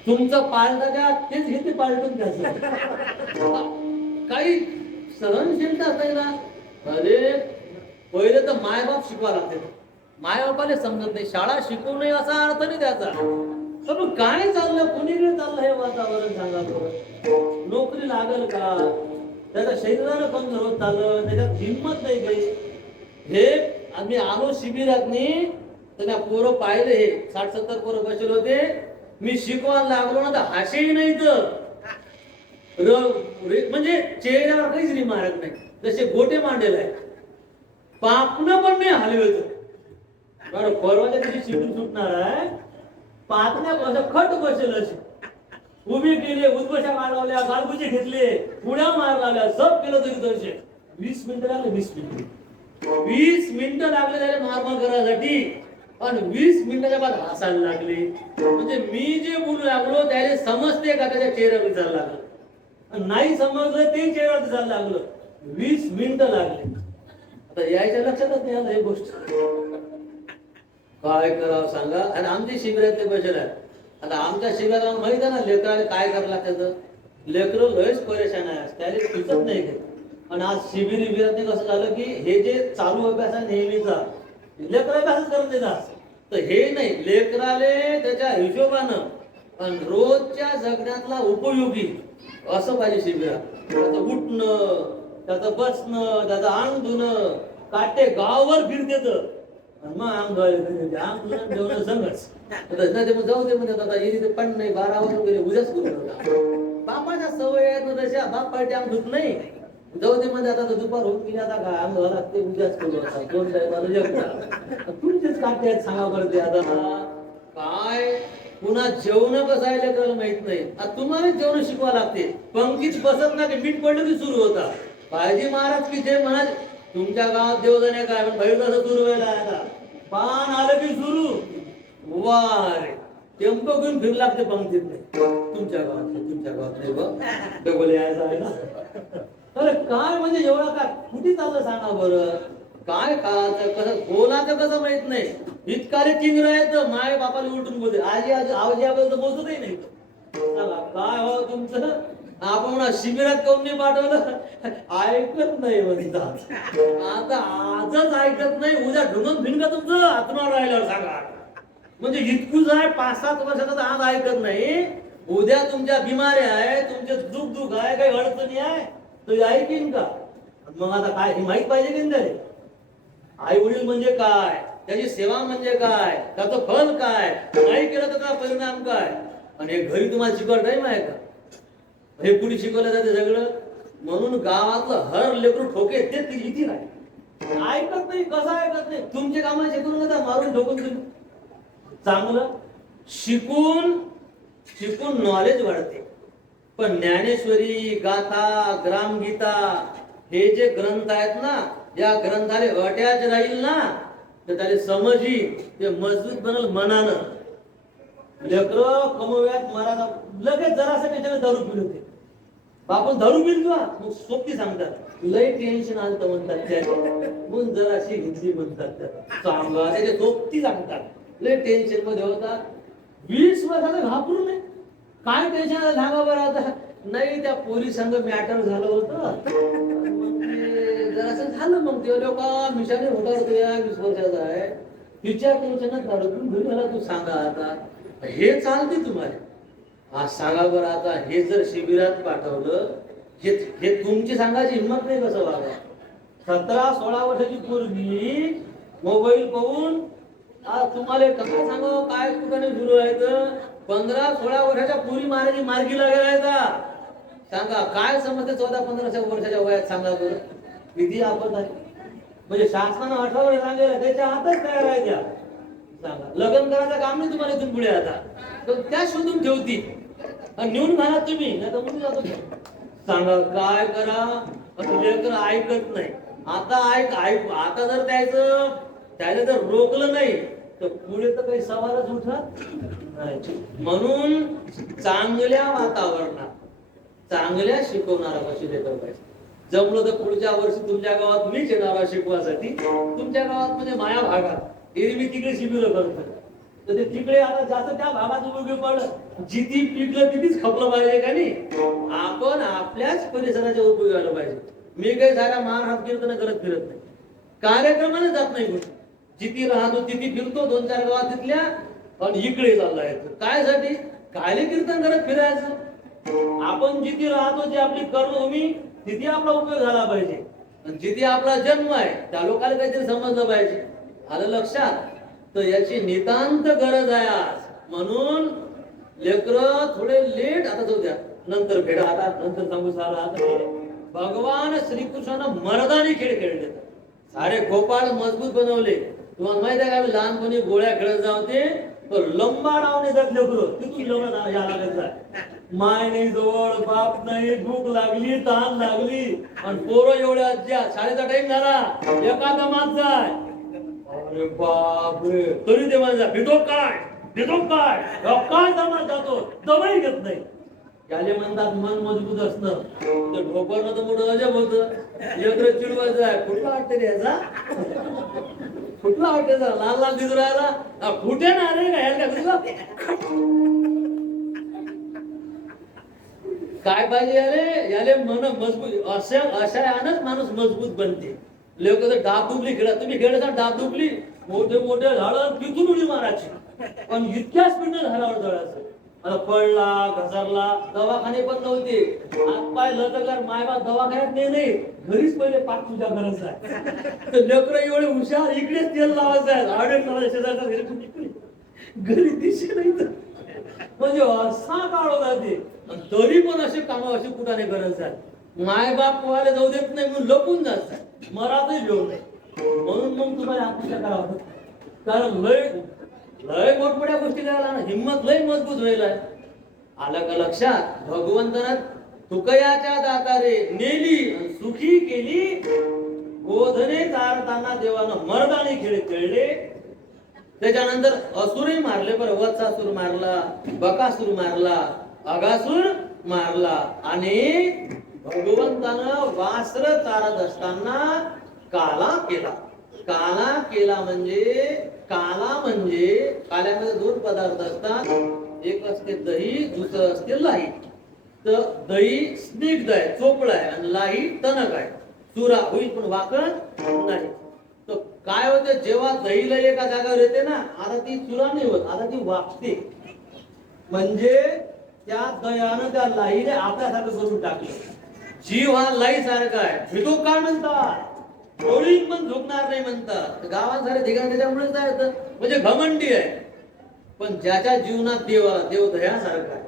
तुमचं पालटाच्या तेच घेते पालटून त्याचं काही सहनशीलता नाही ना. अरे पहिले तर मायबाप शिकवा लागते. मायबापाला समजत नाही, शाळा शिकवू नये असा अर्थ नाही त्याचा. पण काय चाललं, कोणीकडे चाललं हे वातावरण सांगा बरं. नोकरी लागल का, त्याच्या शरीरानं कमजोर होत चाललं, त्याच्यात हिंमत नाही काही. हे आम्ही आलो शिबिरातनी तर त्या पोरं पाहिले, हे 60-70 पोरं बसले होते. मी शिकवायला लागलो ना तर हाशेही नाही तर म्हणजे चेहऱ्यावर काहीच रिमारक नाही, जसे गोटे मांडेल आहे. पापणं पण नाही हलवायचं बरं. परवाच्या दिवशी शिबिर सुटणार आहे, पापण्या कसं खट बसेल असे उभे केले, उद्बशा मारवल्या, गालगुजे घेतले, उड्या मारल्या, सब केलं तरी दर्शन. 20 मिनिटं लागले. 20 मिनिटं लागले त्याला नॉर्मल करायसाठी. पण 20 मिनिटाच्या बाद हसायला लागले. म्हणजे मी जे बोलू लागलो त्याला समजते का त्याच्या चेहऱ्यावर दिसायला लागलं, नाही समजलं ते चेहऱ्यावर दिसायला लागलं. 20 मिनिटं लागले. आता यायच्या लक्षातच नाही आलं हे गोष्ट. काय करावं सांगा. आणि आमची शिबिरातले बसेल आहे. आता आमच्या शिबिराला माहित आहे ना लेकराला काय करायला लागतं. लेकरं लयच परेशान आहे, त्याला सुचत नाही काही. आणि आज शिबिर बिबिरात कसं झालं की हे जे चालू अभ्यास आहे नेहमीचा, लेकर अभ्यासच करत नाही. तर हे नाही, लेकराले त्याच्या हिशोबानं पण रोजच्या जगण्यातला उपयोगी असं पाहिजे शिबिरात. त्याचं उठणं, त्याचं बसणं, त्याचं अंग धुणं, काटे गावभर फिरतेत मग अंग जेवण संघच जाऊ दे म्हणजे आता इथे पण नाही 12 वाजून गेले उद्याच करू. बापाच्या सवय आहेत ना तशा, बाप पाहिजे अंग धुत नाही. जाऊ दे म्हणजे आता दुपार होऊन गेली, आता काय अंग लागते उद्याच करू. 2 टायमाला जेवतात तुमचेच काटे आहेत सांगा बरं. ते आता काय पुन्हा जेवण कसं आहे लेकराला माहित नाही. आता तुम्हाला जेवण शिकवा लागते. पंक्तीत बसत ना की मीठ पडलं की सुरू होता पाहिजे महाराज की जय महाराज. तुमच्या गावात देवजण काय पण बाहेर कसं सुरू व्हायला आता पान आलं की सुरू वारे टेम्पो घेऊन फिरू लागते पंक्तीत नाही. तुमच्या गावात नाही बघ डबल यायचं आहे ना. अरे काय म्हणजे एवढा काय कुठे चाललं सांगा बरं. काय खायचं कसं बोलायचं कसं माहित नाही. इतकाले चिंगर आहेत माय बापाला उलटून बोलते. आजी आबा बोलतही नाही. काय हो तुमचं आपण शिबिरात काऊन नाही पाठवलं, ऐकत नाही म्हणतात. आता आजच ऐकत नाही, उद्या ढुंगण भिनका तुमचं आत्मावर राहिल्यावर सांगा. म्हणजे इतकूच आहे 5-7 वर्षाचा आज ऐकत नाही. उद्या तुमच्या बिमारी आहे, तुमचे दुःख आहे, काही अडचणी आहे तो ऐकीन का. मग आता काय हे माहित पाहिजे की नाही. आई वडील म्हणजे काय, त्याची सेवा म्हणजे काय, त्याचं फल काय, नाही केलं तर त्याचा परिणाम काय. आणि हे घरी तुम्हाला शिकवत टाइम आहे का. हे कुणी शिकवलं जाते सगळं. म्हणून गावातलं हर लेकरू ठोके ते इथे नाही ऐकत नाही. कसं ऐकत नाही. तुमचे कामा शिकून नका मारून ठोकून तुम्ही. चांगलं शिकून नॉलेज वाढते. पण ज्ञानेश्वरी, गाथा, ग्रामगीता हे जे ग्रंथ आहेत ना, या ग्रंथाले अटॅच राहील ना तर त्याला समजी ते मजबूत बनल मनानं. लेकरं कमव्यात मराठा लगेच जरासाठी त्याने दारू पिल होते. आपण दारू पिल का मग सोपती सांगतात लय टेन्शन आलं म्हणतात त्याला म्हणून जराशी घेतली म्हणतात. चांगला त्याचे सोपती सांगतात लय टेन्शन मध्ये होता. 20 वर्षाचा घाबरून नाही. काय टेन्शन सांगा बरं. आता नाही त्या पोलीस संघ मॅटर झालं होतं जरासं झालं. मग ते लोक मिशाने होता होतो या 20 वर्षाचा आहे तिच्या टेन्शनात दारू पिऊन घरी आला. तू सांगा आता हे चालते तुम्हाला. आज सांगा बरं, आता हे जर शिबिरात पाठवलं, हे हे तुमची सांगायची हिंमत नाही कसं व्हावं? 17-16 वर्षाची पोरगी मोबाईल पाहून आज तुम्हाला कसं सांगावं काय कुठे सुरू आहे तर 15-16 वर्षाच्या पुरी मारायची मार्गीला गेलायचा. सांगा काय समजते 14-15 वर्षाच्या वयात? सांगा बरं किती आपत आहे. म्हणजे शासनानं 18 वर्ष सांगितलं, त्याच्या हातच तयार आहे त्या. सांगा लग्न करायचं काम नाही तुम्हाला इथून पुढे. आता तर त्या शोधून ठेवतील आणि नेऊन घाला तुम्ही, नाही तर म्हणून जातो. सांगा काय करा. लेकर ऐकत नाही. आता ऐक आता जर त्याला जर रोखलं नाही तर पुढे तर काही सवालच उठत नाही. म्हणून चांगल्या वातावरणात चांगल्या शिकवणारा लेकर पाहिजे. जमलं तर पुढच्या वर्षी तुमच्या गावात मीच येणार शिकवासाठी. तुमच्या गावात म्हणजे माया भागात एरवी तिकडे शिबिर करतो, तर ते तिकडे आता जास्त त्या भागात उपयोगी पडलं. जिथे पिकलं तिथेच खपलं पाहिजे का नाही. आपण आपल्याच परिसराच्या उपयोगी आलं पाहिजे. मी काही साऱ्या महाराष्ट्रात कीर्तन करत फिरत नाही, कार्यक्रमाने जात नाही कुठे. जिथे राहतो तिथे फिरतो 2-4 गावात तिथल्या, पण इकडे चाललाय काय साठी? काय कीर्तन करत फिरायचं? आपण जिथे राहतो, जी आपली कर्मभूमी, तिथे आपला उपयोग झाला पाहिजे. जिथे आपला जन्म आहे त्या लोकांना काहीतरी समजलं पाहिजे. आलं लक्षात? तर याची नितांत गरज आहे आज. म्हणून लेकर थोडे लेट आता जाऊ द्या, नंतर भेटा. आता नंतर सांगू सारा. भगवान श्रीकृष्णानं मर्दानी खेळ खेळले, सारे गोपाळ मजबूत बनवले. तुम्हाला माहिती आहे का, लहानपणी गोळ्या खेळत जाऊ ते लंबा डावने जात लेकरू तिथून लवकर या लागायचा. माय नाही जवळ, बाप नाही, भूक लागली, ताण लागली, आणि पोरं एवढ्या आज्या, शाळेचा टाइम झाला, एका दमात जाय. अरे बापरे, तरी ते माझा भेटो काय काय दमात जातो, दमाही घेत नाही. त्याले म्हणतात मन मजबूत असणं. तर ढोकरनं तर मोठं अजब होतं. लेकरं चिडवायचं आहे, कुठला वाटतं रे याचा, कुठला वाटतं लहान लहान दिसू राहिला, कुठे ना रे काय पाहिजे याले मन मजबूत. अशानच माणूस मजबूत बनते. लोक तर डाबडुबली खेळा, तुम्ही खेळता डाबडुबली, मोठे मोठे झाड तिथून उडी मारायची, पण इतक्या स्पीडनं झाडावर चढायचं. आता पडला घसरला, दवाखाने पण नव्हते, हात पाय लटकला, मायबाप दवाखान्यात नाही, घरीच पहिले पाठ पूजा करायचं आहे. तर लेकर एवढे हुशार, इकडेच तेल लावायचं आहे, घरी दिशे नाही. म्हणजे असा काळ होता ते, तरी पण असे काम असे कुठाने गरज आहे. मायबाप पोहायला जाऊ देत नाही म्हणून लपून जायचं, मरातही घेऊन नाही. म्हणून मग तुम्हाला आत्महत्या करावं, कारण लय मोठमोठ्या गोष्टी करायला ना, हिंमत लय मजबूत व्हायला. आलं का लक्षात? भगवंतानं तुकयाच्या दातारे नेली सुखी केली, गोधने चारताना देवानं मर्दानी खेळ खेळले. त्याच्यानंतर असुरही मारले, बरं वत्सासुर मारला, बकासूर मारला, अगासूर मारला, आणि भगवंतानं वासर चारत असताना काला केला. काला केला म्हणजे काल्यामध्ये 2 पदार्थ असतात, एक असते दही, दुसरं असते लाही. तर दही स्निग्ध आहे, चोपळ आहे, आणि लाही तणक आहे, चुरा होईल पण वाकण नाही. तर काय होते, जेव्हा दहीला एका जागावर येते ना, आता ती चुरा नाही होत, आता ती वाकते. म्हणजे त्या दह्यानं त्या लाहीने आपल्यासारखं करून टाकलं. जीव हा लाई सारखा आहे. भेटो काय म्हणतात, डोळीत पण झोपणार नाही म्हणतात. गावात सारे ठिकाण त्याच्यामुळेच आहे, म्हणजे घमंडी आहे. पण ज्याच्या जीवनात देव दह्यासारखा आहे,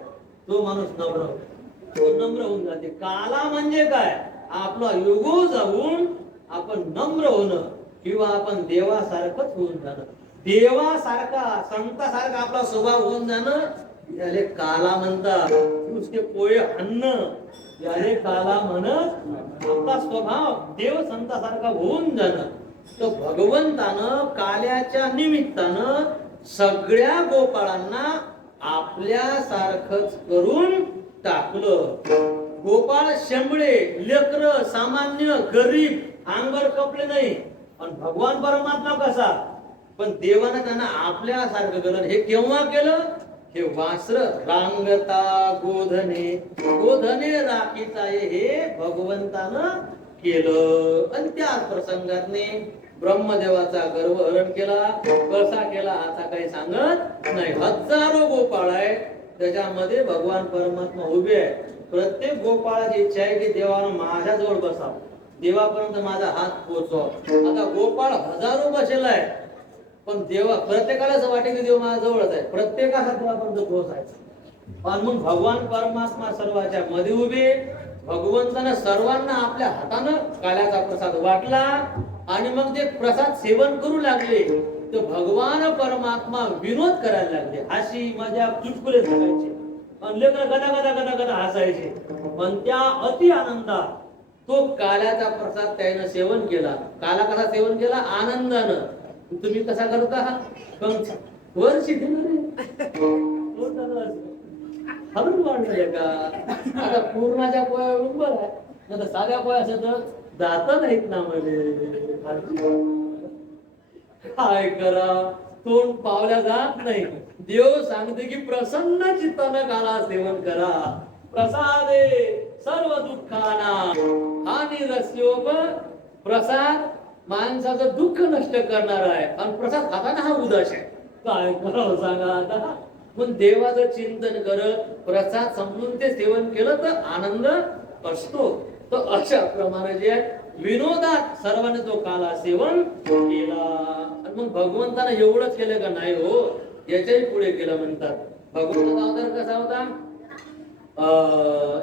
तो माणूस नम्र होऊन जाते. काला म्हणजे काय, आपला युगो जाऊन आपण नम्र होणं, किंवा आपण देवासारखंच होऊन जाणं, देवासारखा संतासारखा आपला स्वभाव होऊन जाणं, याले काला म्हणतात. उसके पोहे अन्न याले काला म्हणत, आपला स्वभाव देव संतासारखा होऊन जाणं. तर भगवंतानं काल्याच्या निमित्तानं सगळ्या गोपाळांना आपल्यासारखंच करून टाकलं. गोपाळ शेंबळे, लेकर सामान्य गरीब, अंगावर कपडे नाही, पण भगवान परमात्मा कसा, पण देवानं त्यांना आपल्यासारखं केलं. हे केव्हा केलं? हे वासर रांगता गोधने राखीचा हे भगवंतानं केलं. आणि त्या प्रसंगाने ब्रह्मदेवाचा गर्वहरण केला. कसा केला आता काही सांगत नाही. हजारो गोपाळ आहे, त्याच्यामध्ये भगवान परमात्मा उभे आहे. प्रत्येक गोपाळाची इच्छा आहे की देवानं माझ्या जवळ बसावं, देवापर्यंत माझा हात पोहोचवा. आता गोपाळ हजारो बसलेला आहे, पण देवा प्रत्येकाला असं वाटेल की देव माझ्या जवळच आहे, प्रत्येकाला देवापर्यंत पोहोचायचं. आणि मग भगवान परमात्मा सर्वांच्या मध्ये उभे. भगवंतानं सर्वांना आपल्या हातानं काल्याचा प्रसाद वाटला आणि मग ते प्रसाद सेवन करू लागले. तर भगवान परमात्मा विनोद करायला लागले, हाशी मजा चुटकुले सांगायचे आणि लेकरं गदा गदा गदा गदा हसायचे. पण त्या अति आनंदात तो काल्याचा प्रसाद त्यानं सेवन केला. काला कसा सेवन केला? आनंदानं. तुम्ही कसा करता? वर्षी हळूच वाढले का? आता पूर्णाच्या पोया उंबर आहे, आता साध्या पोया असं तर जात नाहीत ना मध्ये. काय करा, तोंड पावल्या जात नाही. देव सांगते की प्रसन्न चित्तानं काला सेवन करा. प्रसादे सर्व दुःखाना हानी रस्योप. प्रसाद माणसाचं दुःख नष्ट करणार आहे आणि प्रसाद खाताना हा उदास आहे. काय करावं सांगा आता? पण देवाचं चिंतन करत प्रसाद समजून ते सेवन केलं तर आनंद असतो. तर अशा प्रमाणे जे विनोदात सर्वांनी तो काला सेवन केला. आणि मग भगवंतानं एवढंच केलं का? नाही हो, याच्याही पुढे केलं. म्हणतात भगवंताचा अवतार कसा होता?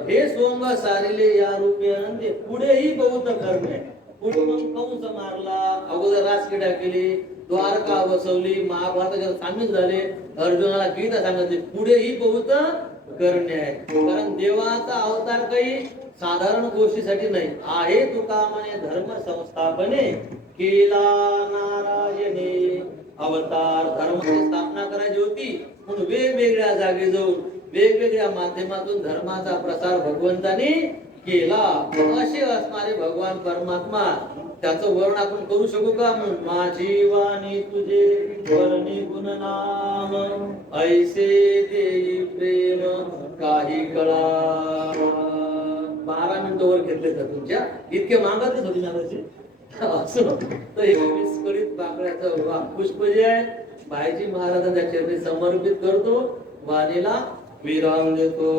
हे सोंग सारिले या रूपे आनंदे, पुढेही बहुत कर्म आहे. पुढे मग कंस मारला, अगोदर राजक्रीडा केली, द्वारका बसवली, महाभारताच्या सामील झाले, अर्जुनाला गीता सांगितली. पुढेही बहुत करणे आहे. कारण देवाचा अवतार काही साधारण गोष्टीसाठी नाही आहे. तुका म्हणे धर्म संस्थापने केला नारायणे अवतार. धर्माची स्थापना करायची होती म्हणून वेगवेगळ्या जागी जाऊन वेगवेगळ्या माध्यमातून धर्माचा प्रसार भगवंताने केला. असे असणारे भगवान परमात्मा, त्याचं वर्णन आपण करू शकू का? माझी वाणी तुझे वर्णी गुणनाम, ऐसे देई प्रेम काही कळा. 12 मिनिटं वर घेतले तर तुमच्या इतके मागतच होते माझ्याशी. असं तर हे विस्कळीत पाकळ्याचं पुष्प जे आहे भाईजी महाराजांच्या चरणी समर्पित करतो. वाणीला विराम देतो.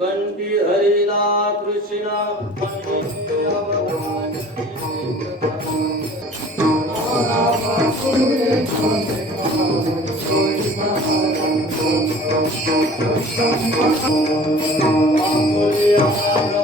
कंठी हरिला कृष्णा Hallelujah.